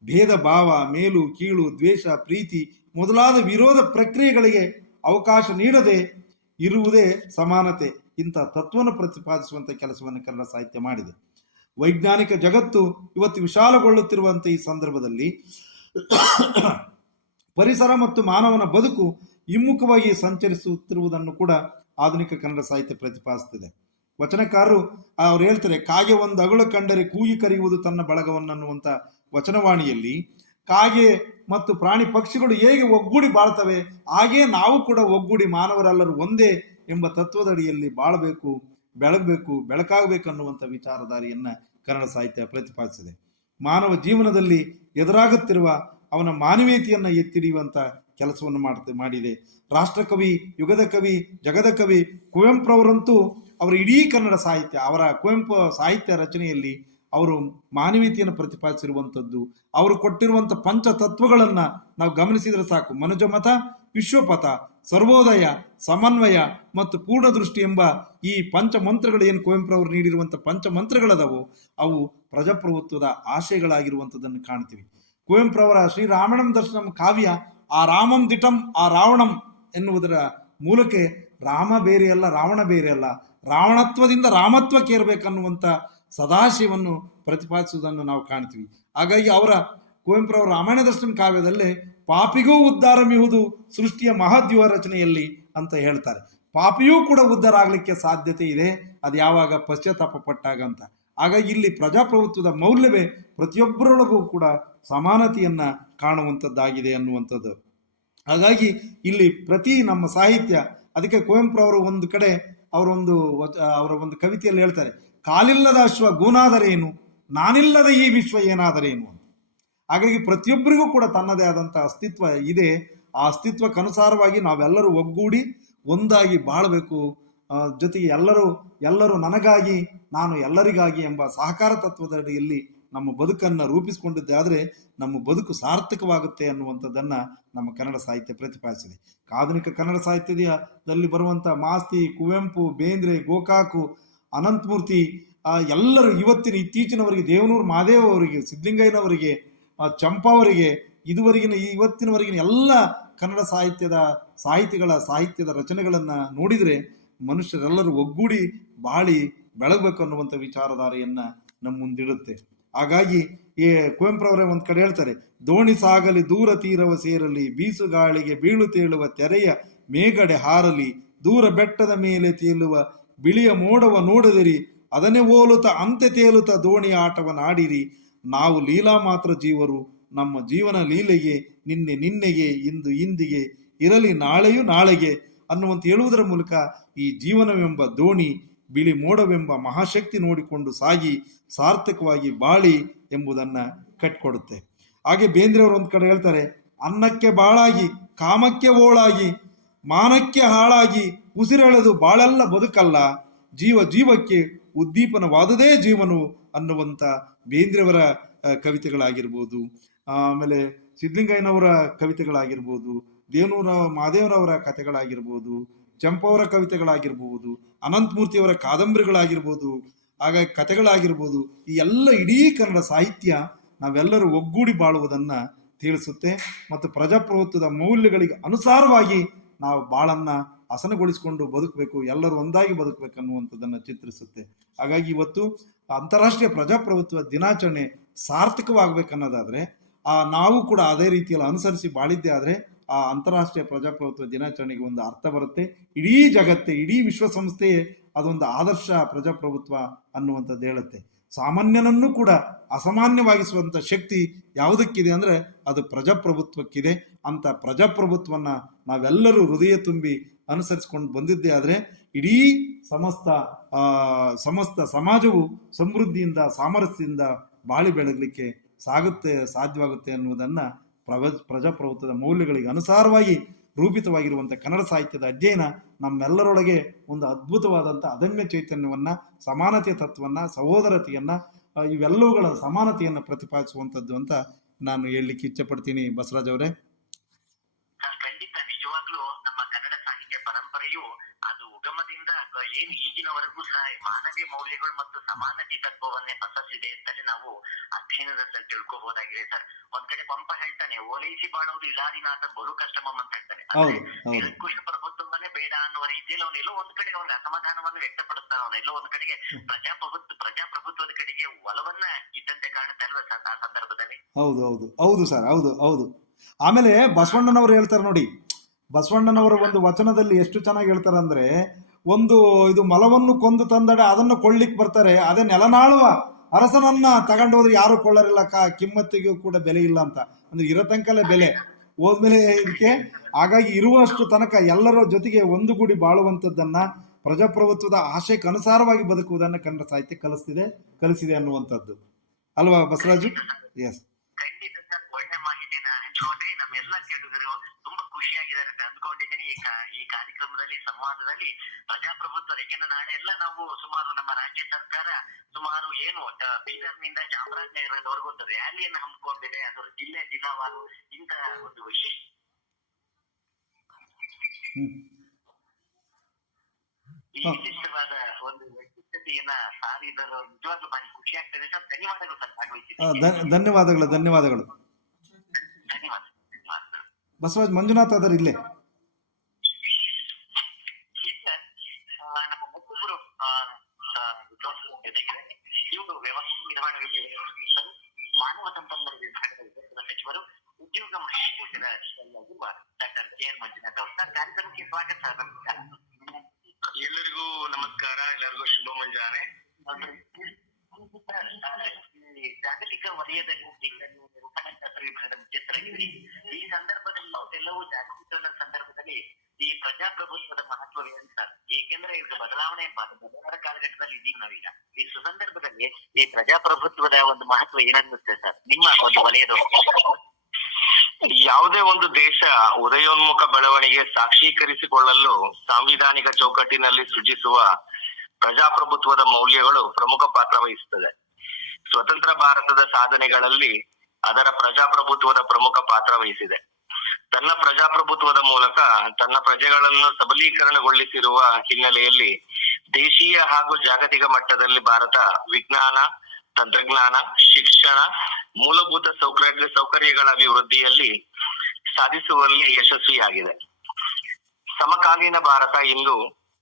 ಭೇದ ಭಾವ, ಮೇಲು ಕೀಳು, ದ್ವೇಷ, ಪ್ರೀತಿ ಮೊದಲಾದ ವಿರೋಧ ಪ್ರಕ್ರಿಯೆಗಳಿಗೆ ಅವಕಾಶ ನೀಡದೆ ಇರುವುದೇ ಸಮಾನತೆ. ಇಂಥ ತತ್ವವನ್ನು ಪ್ರತಿಪಾದಿಸುವಂಥ ಕೆಲಸವನ್ನು ಕನ್ನಡ ಸಾಹಿತ್ಯ ಮಾಡಿದೆ. ವೈಜ್ಞಾನಿಕ ಜಗತ್ತು ಇವತ್ತು ವಿಶಾಲಗೊಳ್ಳುತ್ತಿರುವಂಥ ಈ ಸಂದರ್ಭದಲ್ಲಿ ಪರಿಸರ ಮತ್ತು ಮಾನವನ ಬದುಕು ಹಿಮ್ಮುಖವಾಗಿ ಸಂಚರಿಸುತ್ತಿರುವುದನ್ನು ಕೂಡ ಆಧುನಿಕ ಕನ್ನಡ ಸಾಹಿತ್ಯ ಪ್ರತಿಪಾದಿಸುತ್ತಿದೆ. ವಚನಕಾರರು ಅವ್ರು ಹೇಳ್ತಾರೆ, ಕಾಗೆ ಒಂದು ಅಗಳು ಕಂಡರೆ ಕೂಗಿ ಕರೆಯುವುದು ತನ್ನ ಬಳಗವನ್ನನ್ನುವಂಥ ವಚನವಾಣಿಯಲ್ಲಿ ಕಾಗೆ ಮತ್ತು ಪ್ರಾಣಿ ಪಕ್ಷಿಗಳು ಹೇಗೆ ಒಗ್ಗೂಡಿ ಬಾಳ್ತವೆ, ಹಾಗೇ ನಾವು ಕೂಡ ಒಗ್ಗೂಡಿ ಮಾನವರೆಲ್ಲರೂ ಒಂದೇ ಎಂಬ ತತ್ವದಡಿಯಲ್ಲಿ ಬಾಳಬೇಕು, ಬೆಳಕಾಗಬೇಕು ಅನ್ನುವಂಥ ವಿಚಾರಧಾರೆಯನ್ನ ಕನ್ನಡ ಸಾಹಿತ್ಯ ಪ್ರತಿಪಾದಿಸಿದೆ. ಮಾನವ ಜೀವನದಲ್ಲಿ ಎದುರಾಗುತ್ತಿರುವ ಅವನ ಮಾನವೀಯತೆಯನ್ನ ಎತ್ತಿಡಿಯುವಂತ ಕೆಲಸವನ್ನು ಮಾಡಿದೆ. ರಾಷ್ಟ್ರಕವಿ, ಯುಗದ ಕವಿ, ಜಗದ ಕವಿ ಕುವೆಂಪುರವರಂತೂ ಅವರ ಇಡೀ ಕನ್ನಡ ಸಾಹಿತ್ಯ, ಅವರ ಕುವೆಂಪು ಸಾಹಿತ್ಯ ರಚನೆಯಲ್ಲಿ ಅವರು ಮಾನವೀಯತೆಯನ್ನು ಪ್ರತಿಪಾದಿಸಿರುವಂಥದ್ದು, ಅವರು ಕೊಟ್ಟಿರುವಂಥ ಪಂಚ ತತ್ವಗಳನ್ನ ನಾವು ಗಮನಿಸಿದ್ರೆ ಸಾಕು. ಮನುಜಮತ, ವಿಶ್ವಪಥ, ಸರ್ವೋದಯ, ಸಮನ್ವಯ ಮತ್ತು ಪೂರ್ಣ ದೃಷ್ಟಿ ಎಂಬ ಈ ಪಂಚಮಂತ್ರಗಳು ಏನು ಕುವೆಂಪುರವರು ನೀಡಿರುವಂಥ ಪಂಚಮಂತ್ರಗಳದವು ಅವು ಪ್ರಜಾಪ್ರಭುತ್ವದ ಆಶಯಗಳಾಗಿರುವಂಥದ್ದನ್ನು ಕಾಣ್ತೀವಿ. ಕುವೆಂಪುರವರ ಶ್ರೀರಾಮಣಂ ದರ್ಶನಂ ಕಾವ್ಯ ಆ ರಾಮಂ ದಿಟಂ ಆ ರಾವಣಂ ಎನ್ನುವುದರ ಮೂಲಕ ರಾಮ ಬೇರೆಯಲ್ಲ, ರಾವಣ ಬೇರೆಯಲ್ಲ, ರಾವಣತ್ವದಿಂದ ರಾಮತ್ವಕ್ಕೆ ಇರಬೇಕನ್ನುವಂಥ ಸದಾಶಯವನ್ನು ಪ್ರತಿಪಾದಿಸುವುದನ್ನು ನಾವು ಕಾಣ್ತೀವಿ. ಹಾಗಾಗಿ ಅವರ ಕುವೆಂಪುರವರ ರಾಮಾಯಣ ದರ್ಶನ ಕಾವ್ಯದಲ್ಲೇ ಪಾಪಿಗೂ ಉದ್ಧಾರಮಿಹುದು ಸೃಷ್ಟಿಯ ಮಹದ್ಯುವ ರಚನೆಯಲ್ಲಿ ಅಂತ ಹೇಳ್ತಾರೆ. ಪಾಪಿಯೂ ಕೂಡ ಉದ್ಧಾರ ಆಗಲಿಕ್ಕೆ ಸಾಧ್ಯತೆ ಇದೆ, ಅದು ಯಾವಾಗ ಪಶ್ಚಾತ್ತಾಪ ಪಟ್ಟಾಗ ಅಂತ. ಹಾಗಾಗಿ ಇಲ್ಲಿ ಪ್ರಜಾಪ್ರಭುತ್ವದ ಮೌಲ್ಯವೇ ಪ್ರತಿಯೊಬ್ಬರೊಳಗೂ ಕೂಡ ಸಮಾನತೆಯನ್ನ ಕಾಣುವಂಥದ್ದಾಗಿದೆ ಅನ್ನುವಂಥದ್ದು. ಹಾಗಾಗಿ ಇಲ್ಲಿ ಪ್ರತಿ ನಮ್ಮ ಸಾಹಿತ್ಯ, ಅದಕ್ಕೆ ಕುವೆಂಪುರವರು ಒಂದು ಕಡೆ ಅವರ ಒಂದು ಕವಿತೆಯಲ್ಲಿ ಹೇಳ್ತಾರೆ, ಕಾಲಿಲ್ಲದ ಅಶ್ವ ಗೂನಾದರೇನು, ನಾನಿಲ್ಲದ ಈ ವಿಶ್ವ ಏನಾದರೇನು. ಹಾಗಾಗಿ ಪ್ರತಿಯೊಬ್ಬರಿಗೂ ಕೂಡ ತನ್ನದೇ ಆದಂಥ ಅಸ್ತಿತ್ವ ಇದೆ. ಆ ಅಸ್ತಿತ್ವಕ್ಕನುಸಾರವಾಗಿ ನಾವೆಲ್ಲರೂ ಒಗ್ಗೂಡಿ ಒಂದಾಗಿ ಬಾಳಬೇಕು. ಜೊತೆಗೆ ಎಲ್ಲರೂ ನನಗಾಗಿ, ನಾನು ಎಲ್ಲರಿಗಾಗಿ ಎಂಬ ಸಹಕಾರ ತತ್ವದ ಅಡಿಯಲ್ಲಿ ನಮ್ಮ ಬದುಕನ್ನು ರೂಪಿಸಿಕೊಂಡಿದ್ದೆ ಆದರೆ ನಮ್ಮ ಬದುಕು ಸಾರ್ಥಕವಾಗುತ್ತೆ ಅನ್ನುವಂಥದ್ದನ್ನು ನಮ್ಮ ಕನ್ನಡ ಸಾಹಿತ್ಯ ಪ್ರತಿಪಾದಿಸಿದೆ. ಆಧುನಿಕ ಕನ್ನಡ ಸಾಹಿತ್ಯದಲ್ಲಿ ಬರುವಂಥ ಮಾಸ್ತಿ, ಕುವೆಂಪು, ಬೇಂದ್ರೆ, ಗೋಕಾಕು, ಅನಂತಮೂರ್ತಿ ಎಲ್ಲರೂ ಇತ್ತೀಚಿನವರಿಗೆ ದೇವನೂರು ಮಹಾದೇವ್ ಅವರಿಗೆ, ಸಿದ್ಧಲಿಂಗಯ್ಯನವರಿಗೆ, ಚಂಪಾ ಅವರಿಗೆ, ಇವತ್ತಿನವರೆಗಿನ ಎಲ್ಲ ಕನ್ನಡ ಸಾಹಿತ್ಯದ ರಚನೆಗಳನ್ನು ನೋಡಿದರೆ ಮನುಷ್ಯರೆಲ್ಲರೂ ಒಗ್ಗೂಡಿ ಬಾಳಿ ಬೆಳಗಬೇಕು ಅನ್ನುವಂಥ ವಿಚಾರಧಾರೆಯನ್ನ ನಮ್ಮ ಮುಂದಿಡುತ್ತೆ. ಹಾಗಾಗಿ ಕುವೆಂಪುರವರೇ ಒಂದು ಕಡೆ ಹೇಳ್ತಾರೆ, ದೋಣಿ ಸಾಗಲಿ ದೂರ ತೀರವ ಸೇರಲಿ, ಬೀಸುಗಾಳಿಗೆ ಬೀಳು ತೇಳುವ ತೆರೆಯ ಮೇಗಡೆ ಹಾರಲಿ, ದೂರ ಬೆಟ್ಟದ ಮೇಲೆ ತೇಲುವ ಬಿಳಿಯ ಮೋಡವ ನೋಡದಿರಿ, ಅದನ್ನೇ ಓಲುತ್ತ ಅಂತೆ ತೇಲುತ್ತ ದೋಣಿಯ ಆಟವನ್ನಾಡಿರಿ, ನಾವು ಲೀಲಾ ಮಾತ್ರ ಜೀವರು, ನಮ್ಮ ಜೀವನ ಲೀಲೆಗೆ, ನಿನ್ನೆಗೆ, ಇಂದಿಗೆ, ಇರಲಿ ನಾಳೆಯೂ ನಾಳೆಗೆ ಅನ್ನುವಂತ ಹೇಳುವುದರ ಮೂಲಕ ಈ ಜೀವನವೆಂಬ ದೋಣಿ ಬಿಳಿ ಮೋಡವೆಂಬ ಮಹಾಶಕ್ತಿ ನೋಡಿಕೊಂಡು ಸಾಗಿ ಸಾರ್ಥಕವಾಗಿ ಬಾಳಿ ಎಂಬುದನ್ನ ಕಟ್ಕೊಡುತ್ತೆ. ಹಾಗೆ ಬೇಂದ್ರೆಯವರು ಒಂದು ಕಡೆ ಹೇಳ್ತಾರೆ, ಅನ್ನಕ್ಕೆ ಬಾಳಾಗಿ, ಕಾಮಕ್ಕೆ ಓಳಾಗಿ, ಮಾನಕ್ಕೆ ಹಾಳಾಗಿ, ಉಸಿರೆಳೆದು ಬಾಳೆಲ್ಲ ಬದುಕಲ್ಲ, ಜೀವಕ್ಕೆ ಉದ್ದೀಪನವಾದುದೇ ಜೀವನವು ಅನ್ನುವಂಥ ಬೇಂದ್ರೆಯವರ ಕವಿತೆಗಳಾಗಿರ್ಬೋದು, ಆಮೇಲೆ ಸಿದ್ಧಲಿಂಗಯ್ಯನವರ ಕವಿತೆಗಳಾಗಿರ್ಬೋದು, ಮಹಾದೇವನವರ ಕಥೆಗಳಾಗಿರ್ಬೋದು, ಚಂಪವರ ಕವಿತೆಗಳಾಗಿರ್ಬೋದು, ಅನಂತಮೂರ್ತಿಯವರ ಕಾದಂಬರಿಗಳಾಗಿರ್ಬೋದು, ಹಾಗಾಗಿ ಕಥೆಗಳಾಗಿರ್ಬೋದು, ಈ ಎಲ್ಲ ಇಡೀ ಕನ್ನಡ ಸಾಹಿತ್ಯ ನಾವೆಲ್ಲರೂ ಒಗ್ಗೂಡಿ ಬಾಳುವುದನ್ನ ತಿಳಿಸುತ್ತೆ ಮತ್ತು ಪ್ರಜಾಪ್ರಭುತ್ವದ ಮೌಲ್ಯಗಳಿಗೆ ಅನುಸಾರವಾಗಿ ನಾವು ಬಾಳನ್ನ ಹಸನಗೊಳಿಸಿಕೊಂಡು ಬದುಕಬೇಕು, ಎಲ್ಲರೂ ಒಂದಾಗಿ ಬದುಕಬೇಕು ಅನ್ನುವಂಥದ್ದನ್ನು ಚಿತ್ರಿಸುತ್ತೆ. ಹಾಗಾಗಿ ಇವತ್ತು ಅಂತಾರಾಷ್ಟ್ರೀಯ ಪ್ರಜಾಪ್ರಭುತ್ವ ದಿನಾಚರಣೆ ಸಾರ್ಥಕವಾಗಬೇಕನ್ನೋದಾದ್ರೆ ನಾವು ಕೂಡ ಅದೇ ರೀತಿಯಲ್ಲಿ ಅನುಸರಿಸಿ ಬಾಳಿದ್ದೆ ಆದರೆ ಆ ಅಂತಾರಾಷ್ಟ್ರೀಯ ಪ್ರಜಾಪ್ರಭುತ್ವ ದಿನಾಚರಣೆಗೆ ಒಂದು ಅರ್ಥ ಬರುತ್ತೆ. ಇಡೀ ಜಗತ್ತೇ, ಇಡೀ ವಿಶ್ವಸಂಸ್ಥೆಯೇ ಅದೊಂದು ಆದರ್ಶ ಪ್ರಜಾಪ್ರಭುತ್ವ ಅನ್ನುವಂಥದ್ದು ಹೇಳುತ್ತೆ. ಸಾಮಾನ್ಯನನ್ನು ಕೂಡ ಅಸಾಮಾನ್ಯವಾಗಿಸುವಂಥ ಶಕ್ತಿ ಯಾವುದಕ್ಕಿದೆ ಅಂದರೆ ಅದು ಪ್ರಜಾಪ್ರಭುತ್ವಕ್ಕಿದೆ. ಅಂತ ಪ್ರಜಾಪ್ರಭುತ್ವವನ್ನು ನಾವೆಲ್ಲರೂ ಹೃದಯ ತುಂಬಿ ಅನುಸರಿಸಿಕೊಂಡು ಬಂದಿದ್ದೇ ಆದರೆ ಇಡೀ ಸಮಸ್ತ ಸಮಾಜವು ಸಮೃದ್ಧಿಯಿಂದ, ಸಾಮರಸ್ಯದಿಂದ ಬಾಳಿ ಬೆಳಗಲಿಕ್ಕೆ ಸಾಧ್ಯವಾಗುತ್ತೆ ಅನ್ನುವುದನ್ನು ಪ್ರಜಾಪ್ರಭುತ್ವದ ಮೌಲ್ಯಗಳಿಗೆ ಅನುಸಾರವಾಗಿ ರೂಪಿತವಾಗಿರುವಂಥ ಕನ್ನಡ ಸಾಹಿತ್ಯದ ಅಧ್ಯಯನ ನಮ್ಮೆಲ್ಲರೊಳಗೆ ಒಂದು ಅದ್ಭುತವಾದಂಥ ಅದಮ್ಯ ಚೈತನ್ಯವನ್ನ, ಸಮಾನತೆಯ ತತ್ವವನ್ನು, ಸಹೋದರತೆಯನ್ನ, ಇವೆಲ್ಲವುಗಳ ಸಮಾನತೆಯನ್ನು ಪ್ರತಿಪಾದಿಸುವಂಥದ್ದು ಅಂತ ನಾನು ಹೇಳಲಿಕ್ಕೆ ಇಚ್ಛೆಪಡ್ತೀನಿ. ಬಸವರಾಜ್ ಅವರೇ, ಖಂಡಿತ ನಿಜವಾಗ್ಲೂ ನಮ್ಮ ಕನ್ನಡ ಸಾಹಿತ್ಯ ಪರಂಪರೆಯು ಅದು ಉಗಮದಿಂದ ಏನು ಈಗಿನವರೆಗೂ ಸಹ ಮಾನವೀಯ ಮೌಲ್ಯಗಳು ಮತ್ತು ಸಮಾನತೆ ತತ್ವವನ್ನೇ ಪಸರಿಸಿದೆ ಅಂತಲೇ ನಾವು ಅಧ್ಯಯನದಲ್ಲಿ ತಿಳ್ಕೋಬಹುದಾಗಿದೆ ಸರ್. ಒಂದ್ ಕಡೆ ಪಂಪ ಹೇಳ್ತಾನೆ, ಓಲೈಸಿ ಬಾಳುವುದು ಇಲಾರಿನಾಥ ಬಲು ಕಷ್ಟಮಂ ಅಂತ ಹೇಳ್ತಾನೆ. ನಿರಂಕುಶ ಪ್ರಭುತ್ವವನ್ನೇ ಬೇಡ ಅನ್ನುವ ರೀತಿಯಲ್ಲಿ ಅವನೆಲ್ಲೋ ಒಂದ್ ಕಡೆ ಅವನ ಅಸಮಾಧಾನವನ್ನು ವ್ಯಕ್ತಪಡಿಸ್ತಾನೆ. ಅವನೆಲ್ಲೋ ಒಂದ್ ಕಡೆಗೆ ಪ್ರಜಾಪ್ರಭುತ್ವದ ಕಡೆಗೆ ಒಲವನ್ನ ಇದ್ದಂತೆ ಕಾಣುತ್ತೆ ಅಲ್ವಾ ಸರ್ ಆ ಸಂದರ್ಭದಲ್ಲಿ? ಹೌದು ಹೌದು ಹೌದು ಸರ್, ಹೌದು ಹೌದು. ಆಮೇಲೆ ಬಸವಣ್ಣನವರು ಹೇಳ್ತಾರೆ ನೋಡಿ, ಬಸವಣ್ಣನವರ ಒಂದು ವಚನದಲ್ಲಿ ಎಷ್ಟು ಚೆನ್ನಾಗಿ ಹೇಳ್ತಾರೆ ಅಂದ್ರೆ, ಒಂದು ಇದು ಮಲವನ್ನು ಕೊಂದು ತಂದಡೆ ಅದನ್ನು ಕೊಳ್ಳಿಕ್ ಬರ್ತಾರೆ, ಅದೇ ನೆಲನಾಳುವ ಅರಸನನ್ನ ತಗೊಂಡು ಹೋದ್ರೆ ಯಾರು ಕೊಳ್ಳರಿಲ್ಲ, ಕಿಮ್ಮತ್ತಿಗೂ ಕೂಡ ಬೆಲೆ ಇಲ್ಲ ಅಂತ. ಅಂದ್ರೆ ಇರೋ ತನಕಲೇ ಬೆಲೆ, ಹೋದ್ಮೇಲೆ ಇದಕ್ಕೆ. ಹಾಗಾಗಿ ಇರುವಷ್ಟು ತನಕ ಎಲ್ಲರ ಜೊತೆಗೆ ಒಂದುಗೂಡಿ ಬಾಳುವಂಥದ್ದನ್ನ, ಪ್ರಜಾಪ್ರಭುತ್ವದ ಆಶಯಕ್ಕೆ ಅನುಸಾರವಾಗಿ ಬದುಕುವುದನ್ನು ಕನ್ನಡ ಸಾಹಿತ್ಯ ಕಲಿಸಿದೆ ಅನ್ನುವಂಥದ್ದು ಅಲ್ವಾ ಬಸವರಾಜು? ಎಸ್, ಖಂಡಿತ ಸರ್. ಒಳ್ಳೆ ಮಾಹಿತಿಯನ್ನ ಹಂಚಿಕೊಂಡ್ರಿ. ನಮ್ಮೆಲ್ಲ ಕೇಳುಗರು ತುಂಬಾ ಖುಷಿಯಾಗಿದ್ದಾರೆ ಅಂತ ಅಂದ್ಕೊಂಡಿದ್ದೀನಿ ಈ ಕಾರ್ಯಕ್ರಮದಲ್ಲಿ, ಸಂವಾದದಲ್ಲಿ. ಪ್ರಜಾಪ್ರಭುತ್ವ ಯಾಕೆಂದ್ರೆ ನಾಳೆ ಎಲ್ಲ ನಾವು ಸುಮಾರು ನಮ್ಮ ರಾಜ್ಯ ಸರ್ಕಾರ ಸುಮಾರು ಏನು ಬೀದರ್ನಿಂದ ಚಾಮರಾಜನಗರದವರೆಗೂ ಒಂದು ರ್ಯಾಲಿಯನ್ನು ಹಮ್ಮಿಕೊಂಡಿದೆ. ಅದು ಜಿಲ್ಲಾವಾರು ಇಂತ ಒಂದು ವಿಶಿಷ್ಟವಾದ ಒಂದು ವೈಶಿಷ್ಟ್ಯತೆಯನ್ನ ಸಾರಿದರು. ನಿಜವಾಗ್ಲೂ ಭಾರಿ ಖುಷಿ ಆಗ್ತದೆ ಸರ್. ಧನ್ಯವಾದಗಳು ಸರ್ ಭಾಗವಹಿಸಿದ್ದಕ್ಕೆ. ಧನ್ಯವಾದಗಳು. ಧನ್ಯವಾದ. ಬಸವರಾಜ್ ಮಂಜುನಾಥ್ ಆದರ್ ಇಲ್ಲೇ ನಮ್ಮ ಮತ್ತೊಬ್ಬರು ಜೊತೆಗಿದ್ದಾರೆ. ಇವರು ವ್ಯವಸ್ಥೆ ನಿರ್ವಹಣೆ ವಿಭಾಗದ ಮಾನವ ಸಂಪನ್ಮೂಲ ವಿಭಾಗದ ಸಚಿವರು, ಉದ್ಯೋಗ ಮಾಹಿತಿ ಕೋಶದ ಅಧಿಕಾರಿಯಾಗಿರುವ ಡಾಕ್ಟರ್ ಕೆ.ಆರ್. ಮಂಜುನಾಥ್ ಅವರು. ಸರ್, ಕಾರ್ಯಕ್ರಮಕ್ಕೆ ಸ್ವಾಗತ. ನಮಸ್ಕಾರ. ಎಲ್ಲರಿಗೂ ನಮಸ್ಕಾರ, ಎಲ್ಲರಿಗೂ ಶುಭ ಮುಂಜಾನೆ. ಜಾಗತಿಕ ವಲಯದಲ್ಲಿ ರಸಾಯನಶಾಸ್ತ್ರ ವಿಭಾಗದ ಮುಖ್ಯಸ್ಥರಾಗಿದ್ದೀರಿ. ಈ ಸಂದರ್ಭದಲ್ಲಿ ನಾವೆಲ್ಲವೂ ಜಾಗತಿಕ ಸಂದರ್ಭದಲ್ಲಿ ಈ ಪ್ರಜಾಪ್ರಭುತ್ವದ ಮಹತ್ವವೇನು ಸರ್? ಏಕೆಂದ್ರೆ ಈಗ ಬದಲಾವಣೆ ಕಾಲಘಟ್ಟದಲ್ಲಿ ಇದೀಗ ನಾವೀಗ ಈ ಸುಸಂದರ್ಭದಲ್ಲಿ ಈ ಪ್ರಜಾಪ್ರಭುತ್ವದ ಒಂದು ಮಹತ್ವ ಏನನ್ನುತ್ತೆ ಸರ್ ನಿಮ್ಮ ಒಂದು ವಲಯದ? ಯಾವುದೇ ಒಂದು ದೇಶ ಉದಯೋನ್ಮುಖ ಬೆಳವಣಿಗೆ ಸಾಕ್ಷೀಕರಿಸಿಕೊಳ್ಳಲು ಸಾಂವಿಧಾನಿಕ ಚೌಕಟ್ಟಿನಲ್ಲಿ ಸೃಜಿಸುವ ಪ್ರಜಾಪ್ರಭುತ್ವದ ಮೌಲ್ಯಗಳು ಪ್ರಮುಖ ಪಾತ್ರ ವಹಿಸುತ್ತದೆ. ಸ್ವತಂತ್ರ ಭಾರತದ ಸಾಧನೆಗಳಲ್ಲಿ ಅದರ ಪ್ರಜಾಪ್ರಭುತ್ವದ ಪ್ರಮುಖ ಪಾತ್ರ ವಹಿಸಿದೆ. ತನ್ನ ಪ್ರಜಾಪ್ರಭುತ್ವದ ಮೂಲಕ ತನ್ನ ಪ್ರಜೆಗಳನ್ನು ಸಬಲೀಕರಣಗೊಳಿಸಿರುವ ಹಿನ್ನೆಲೆಯಲ್ಲಿ ದೇಶೀಯ ಹಾಗೂ ಜಾಗತಿಕ ಮಟ್ಟದಲ್ಲಿ ಭಾರತ ವಿಜ್ಞಾನ, ತಂತ್ರಜ್ಞಾನ, ಶಿಕ್ಷಣ, ಮೂಲಭೂತ ಸೌಕರ್ಯಗಳ ಅಭಿವೃದ್ಧಿಯಲ್ಲಿ ಸಾಧಿಸುವಲ್ಲಿ ಯಶಸ್ವಿಯಾಗಿದೆ. ಸಮಕಾಲೀನ ಭಾರತ ಇಂದು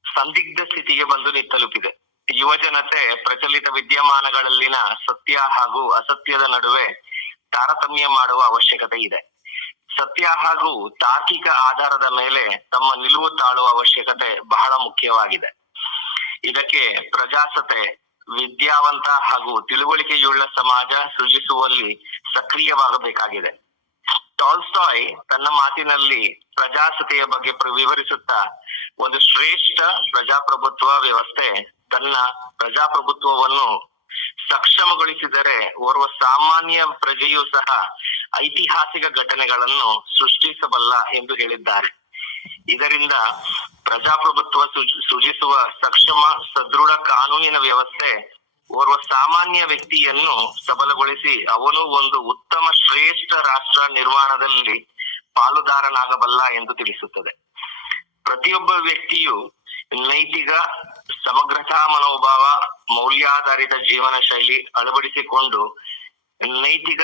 ಸಂದಿಗ್ಧ ಸ್ಥಿತಿಗೆ ಬಂದು ತಲುಪಿದೆ. ಯುವ ಜನತೆ ಪ್ರಚಲಿತ ವಿದ್ಯಮಾನಗಳಲ್ಲಿನ ಸತ್ಯ ಹಾಗೂ ಅಸತ್ಯದ ನಡುವೆ ತಾರತಮ್ಯ ಮಾಡುವ ಅವಶ್ಯಕತೆ ಇದೆ. ಸತ್ಯ ಹಾಗೂ ತಾರ್ಕಿಕ ಆಧಾರದ ಮೇಲೆ ತಮ್ಮ ನಿಲುವು ತಾಳುವ ಅವಶ್ಯಕತೆ ಬಹಳ ಮುಖ್ಯವಾಗಿದೆ. ಇದಕ್ಕೆ ಪ್ರಜಾಸತ್ತೆ, ವಿದ್ಯಾವಂತ ಹಾಗೂ ತಿಳುವಳಿಕೆಯುಳ್ಳ ಸಮಾಜ ಸೃಜಿಸುವಲ್ಲಿ ಸಕ್ರಿಯವಾಗಬೇಕಾಗಿದೆ. ಟಾಲ್ಸ್ಟಾಯ್ ತನ್ನ ಮಾತಿನಲ್ಲಿ ಪ್ರಜಾಸತ್ತೆಯ ಬಗ್ಗೆ ವಿವರಿಸುತ್ತಾ, ಒಂದು ಶ್ರೇಷ್ಠ ಪ್ರಜಾಪ್ರಭುತ್ವ ವ್ಯವಸ್ಥೆ ತನ್ನ ಪ್ರಜಾಪ್ರಭುತ್ವವನ್ನು ಸಕ್ಷಮಗೊಳಿಸಿದರೆ ಓರ್ವ ಸಾಮಾನ್ಯ ಪ್ರಜೆಯೂ ಸಹ ಐತಿಹಾಸಿಕ ಘಟನೆಗಳನ್ನು ಸೃಷ್ಟಿಸಬಲ್ಲ ಎಂದು ಹೇಳಿದ್ದಾರೆ. ಇದರಿಂದ ಪ್ರಜಾಪ್ರಭುತ್ವ ಸೃಜಿಸುವ ಸಕ್ಷಮ, ಸದೃಢ ಕಾನೂನಿನ ವ್ಯವಸ್ಥೆ ಓರ್ವ ಸಾಮಾನ್ಯ ವ್ಯಕ್ತಿಯನ್ನು ಸಬಲಗೊಳಿಸಿ ಅವನು ಒಂದು ಉತ್ತಮ ಶ್ರೇಷ್ಠ ರಾಷ್ಟ್ರ ನಿರ್ಮಾಣದಲ್ಲಿ ಪಾಲುದಾರನಾಗಬಲ್ಲ ಎಂದು ತಿಳಿಸುತ್ತದೆ. ಪ್ರತಿಯೊಬ್ಬ ವ್ಯಕ್ತಿಯು ನೈತಿಕ ಸಮಗ್ರತಾ ಮನೋಭಾವ, ಮೌಲ್ಯಾಧಾರಿತ ಜೀವನ ಶೈಲಿ ಅಳವಡಿಸಿಕೊಂಡು ನೈತಿಕ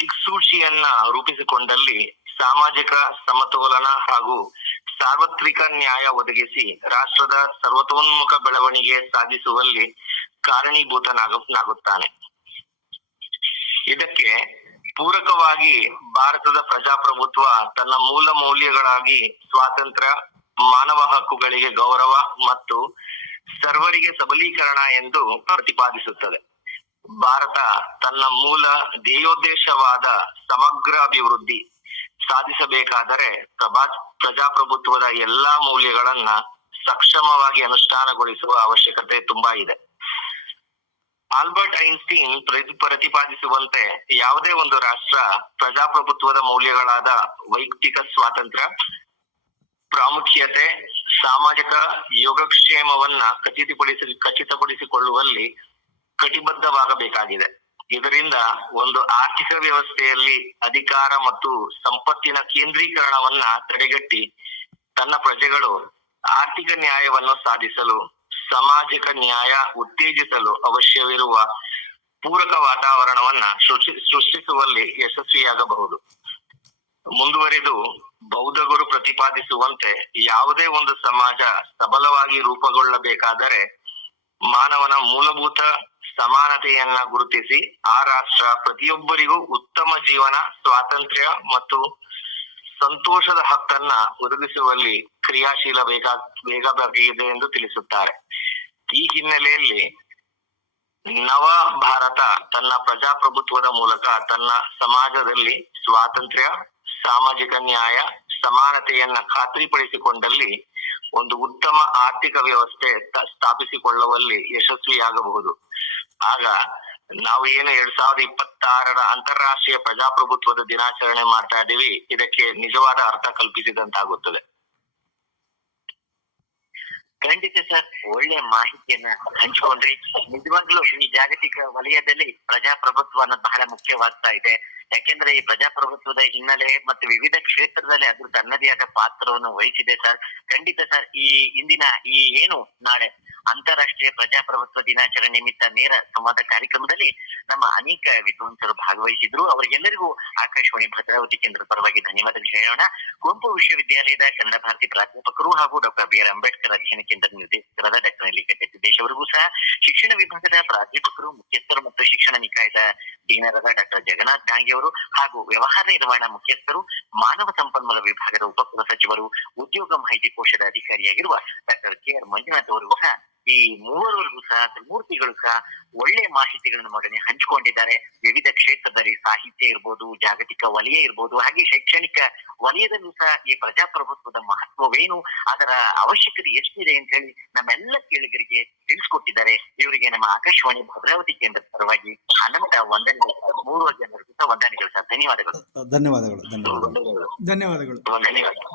ದಿಕ್ಸೂಚಿಯನ್ನ ರೂಪಿಸಿಕೊಂಡಲ್ಲಿ ಸಾಮಾಜಿಕ ಸಮತೋಲನ ಹಾಗೂ ಸಾರ್ವತ್ರಿಕ ನ್ಯಾಯ ಒದಗಿಸಿ ರಾಷ್ಟ್ರದ ಸರ್ವತೋನ್ಮುಖ ಬೆಳವಣಿಗೆ ಸಾಧಿಸುವಲ್ಲಿ ಕಾರಣೀಭೂತನಾಗುತ್ತಾನೆ. ಇದಕ್ಕೆ ಪೂರಕವಾಗಿ ಭಾರತದ ಪ್ರಜಾಪ್ರಭುತ್ವ ತನ್ನ ಮೂಲ ಮೌಲ್ಯಗಳಾಗಿ ಸ್ವಾತಂತ್ರ್ಯ, ಮಾನವ ಹಕ್ಕುಗಳಿಗೆ ಗೌರವ ಮತ್ತು ಸರ್ವರಿಗೆ ಸಬಲೀಕರಣ ಎಂದು ಪ್ರತಿಪಾದಿಸುತ್ತದೆ. ಭಾರತ ತನ್ನ ಮೂಲ ಧ್ಯೇಯೋದ್ದೇಶವಾದ ಸಮಗ್ರ ಅಭಿವೃದ್ಧಿ ಸಾಧಿಸಬೇಕಾದರೆ ಪ್ರಜಾಪ್ರಭುತ್ವದ ಎಲ್ಲಾ ಮೌಲ್ಯಗಳನ್ನ ಸಕ್ಷಮವಾಗಿ ಅನುಷ್ಠಾನಗೊಳಿಸುವ ಅವಶ್ಯಕತೆ ತುಂಬಾ ಇದೆ. ಆಲ್ಬರ್ಟ್ ಐನ್ಸ್ಟೀನ್ ಪ್ರತಿಪಾದಿಸುವಂತೆ ಯಾವುದೇ ಒಂದು ರಾಷ್ಟ್ರ ಪ್ರಜಾಪ್ರಭುತ್ವದ ಮೌಲ್ಯಗಳಾದ ವೈಯಕ್ತಿಕ ಸ್ವಾತಂತ್ರ್ಯ, ಪ್ರಾಮುಖ್ಯತೆ, ಸಾಮಾಜಿಕ ಯೋಗಕ್ಷೇಮವನ್ನ ಖಚಿತಪಡಿಸಿಕೊಳ್ಳುವಲ್ಲಿ ಕಟಿಬದ್ಧವಾಗಬೇಕಾಗಿದೆ. ಇದರಿಂದ ಒಂದು ಆರ್ಥಿಕ ವ್ಯವಸ್ಥೆಯಲ್ಲಿ ಅಧಿಕಾರ ಮತ್ತು ಸಂಪತ್ತಿನ ಕೇಂದ್ರೀಕರಣವನ್ನ ತಡೆಗಟ್ಟಿ ತನ್ನ ಪ್ರಜೆಗಳು ಆರ್ಥಿಕ ನ್ಯಾಯವನ್ನು ಸಾಧಿಸಲು, ಸಾಮಾಜಿಕ ನ್ಯಾಯ ಉತ್ತೇಜಿಸಲು ಅವಶ್ಯವಿರುವ ಪೂರಕ ವಾತಾವರಣವನ್ನ ಸೃಷ್ಟಿಸುವಲ್ಲಿ ಯಶಸ್ವಿಯಾಗಬಹುದು. ಮುಂದುವರಿದು ಬೌದ್ಧ ಗುರು ಪ್ರತಿಪಾದಿಸುವಂತೆ ಯಾವುದೇ ಒಂದು ಸಮಾಜ ಸಬಲವಾಗಿ ರೂಪುಗೊಳ್ಳಬೇಕಾದರೆ ಮಾನವನ ಮೂಲಭೂತ ಸಮಾನತೆಯನ್ನ ಗುರುತಿಸಿ ಆ ರಾಷ್ಟ್ರ ಪ್ರತಿಯೊಬ್ಬರಿಗೂ ಉತ್ತಮ ಜೀವನ, ಸ್ವಾತಂತ್ರ್ಯ ಮತ್ತು ಸಂತೋಷದ ಹಕ್ಕನ್ನ ಒದಗಿಸುವಲ್ಲಿ ಬೇಕಾಗಿದೆ ಎಂದು ತಿಳಿಸುತ್ತಾರೆ. ಈ ಹಿನ್ನೆಲೆಯಲ್ಲಿ ನವ ಭಾರತ ತನ್ನ ಪ್ರಜಾಪ್ರಭುತ್ವದ ಮೂಲಕ ತನ್ನ ಸಮಾಜದಲ್ಲಿ ಸ್ವಾತಂತ್ರ್ಯ, ಸಾಮಾಜಿಕ ನ್ಯಾಯ, ಸಮಾನತೆಯನ್ನ ಖಾತ್ರಿಪಡಿಸಿಕೊಂಡಲ್ಲಿ ಒಂದು ಉತ್ತಮ ಆರ್ಥಿಕ ವ್ಯವಸ್ಥೆ ಸ್ಥಾಪಿಸಿಕೊಳ್ಳುವಲ್ಲಿ ಯಶಸ್ವಿಯಾಗಬಹುದು. ಆಗ ನಾವು ಏನು 2026 ಅಂತಾರಾಷ್ಟ್ರೀಯ ಪ್ರಜಾಪ್ರಭುತ್ವದ ದಿನಾಚರಣೆ ಮಾಡ್ತಾ ಇದ್ದೀವಿ, ಇದಕ್ಕೆ ನಿಜವಾದ ಅರ್ಥ ಕಲ್ಪಿಸಿದಂತಾಗುತ್ತದೆ. ಖಂಡಿತ ಸರ್, ಒಳ್ಳೆ ಮಾಹಿತಿಯನ್ನ ಹಂಚಿಕೊಂಡ್ರಿ. ನಿಜವಾಗ್ಲೂ ಈ ಜಾಗತಿಕ ವಲಯದಲ್ಲಿ ಪ್ರಜಾಪ್ರಭುತ್ವ ಅನ್ನೋದು ಬಹಳ ಮುಖ್ಯವಾಗ್ತಾ ಇದೆ. ಯಾಕೆಂದ್ರೆ ಈ ಪ್ರಜಾಪ್ರಭುತ್ವದ ಹಿನ್ನೆಲೆ ಮತ್ತು ವಿವಿಧ ಕ್ಷೇತ್ರದಲ್ಲಿ ಅದ್ರ ತನ್ನದೇ ಆದ ಪಾತ್ರವನ್ನು ವಹಿಸಿದೆ ಸರ್. ಖಂಡಿತ ಸರ್, ಈ ಇಂದಿನ ಈ ಏನು ನಾಳೆ ಅಂತಾರಾಷ್ಟ್ರೀಯ ಪ್ರಜಾಪ್ರಭುತ್ವ ದಿನಾಚರಣೆ ನಿಮಿತ್ತ ನೇರ ಸಂವಾದ ಕಾರ್ಯಕ್ರಮದಲ್ಲಿ ನಮ್ಮ ಅನೇಕ ವಿದ್ವಾಂಸರು ಭಾಗವಹಿಸಿದ್ರು. ಅವರಿಗೆಲ್ಲರಿಗೂ ಆಕಾಶವಾಣಿ ಭದ್ರಾವತಿ ಕೇಂದ್ರದ ಪರವಾಗಿ ಧನ್ಯವಾದಗಳು ಹೇಳೋಣ. ಕುವೆಂಪು ವಿಶ್ವವಿದ್ಯಾಲಯದ ಕನ್ನಡ ಭಾರತಿ ಪ್ರಾಧ್ಯಾಪಕರು ಹಾಗೂ ಡಾಕ್ಟರ್ ಬಿ ಆರ್ ಅಂಬೇಡ್ಕರ್ ಅಧ್ಯಯನ ಕೇಂದ್ರ ನಿರ್ದೇಶಕರಾದ ಡಾಕ್ಟರ್ ನೆಲ್ಲಿಕಟ್ಟೆ ಸಿದ್ದೇಶ್ ಅವರಿಗೂ ಸಹ, ಶಿಕ್ಷಣ ವಿಭಾಗದ ಪ್ರಾಧ್ಯಾಪಕರು, ಮುಖ್ಯಸ್ಥರು ಮತ್ತು ಶಿಕ್ಷಣ ನಿಕಾಯದ ಡೀನರಾದ ಡಾಕ್ಟರ್ ಜಗನ್ನಾಥ್ ಗಾಂಗಿ ಅವರು ಹಾಗೂ ವ್ಯವಹಾರ ನಿರ್ವಹಣಾ ಮುಖ್ಯಸ್ಥರು, ಮಾನವ ಸಂಪನ್ಮೂಲ ವಿಭಾಗದ ಉಪಕುಲ ಸಚಿವರು, ಉದ್ಯೋಗ ಮಾಹಿತಿ ಕೋಶದ ಅಧಿಕಾರಿಯಾಗಿರುವ ಡಾಕ್ಟರ್ ಕೆ ಆರ್ ಮಂಜುನಾಥ್ ಅವರಿಗೂ ಸಹ, ಈ ಮೂವರವರೆಗೂ ಸಹ, ತ್ರಿಮೂರ್ತಿಗಳು ಸಹ ಒಳ್ಳೆ ಮಾಹಿತಿಗಳನ್ನು ನಮ್ಮೊಡನೆ ಹಂಚಿಕೊಂಡಿದ್ದಾರೆ. ವಿವಿಧ ಕ್ಷೇತ್ರದಲ್ಲಿ ಸಾಹಿತ್ಯ ಇರ್ಬೋದು, ಜಾಗತಿಕ ವಲಯ ಇರ್ಬೋದು, ಹಾಗೆ ಶೈಕ್ಷಣಿಕ ವಲಯದಲ್ಲೂ ಸಹ ಈ ಪ್ರಜಾಪ್ರಭುತ್ವದ ಮಹತ್ವವೇನು, ಅದರ ಅವಶ್ಯಕತೆ ಎಷ್ಟಿದೆ ಅಂತ ಹೇಳಿ ನಮ್ಮೆಲ್ಲ ಕೇಳಿಗರಿಗೆ ತಿಳಿಸ್ಕೊಟ್ಟಿದ್ದಾರೆ. ಇವರಿಗೆ ನಮ್ಮ ಆಕಾಶವಾಣಿ ಭದ್ರಾವತಿ ಕೇಂದ್ರದ ಪರವಾಗಿ ಅನಂತ ವಂದನೆಗಳು ಸರ್. 3 ಜನರಿಗೂ ಸಹ ವಂದನೆಗಳು ಸರ್. ಧನ್ಯವಾದಗಳು. ಧನ್ಯವಾದಗಳು. ಧನ್ಯವಾದಗಳು. ಧನ್ಯವಾದಗಳು.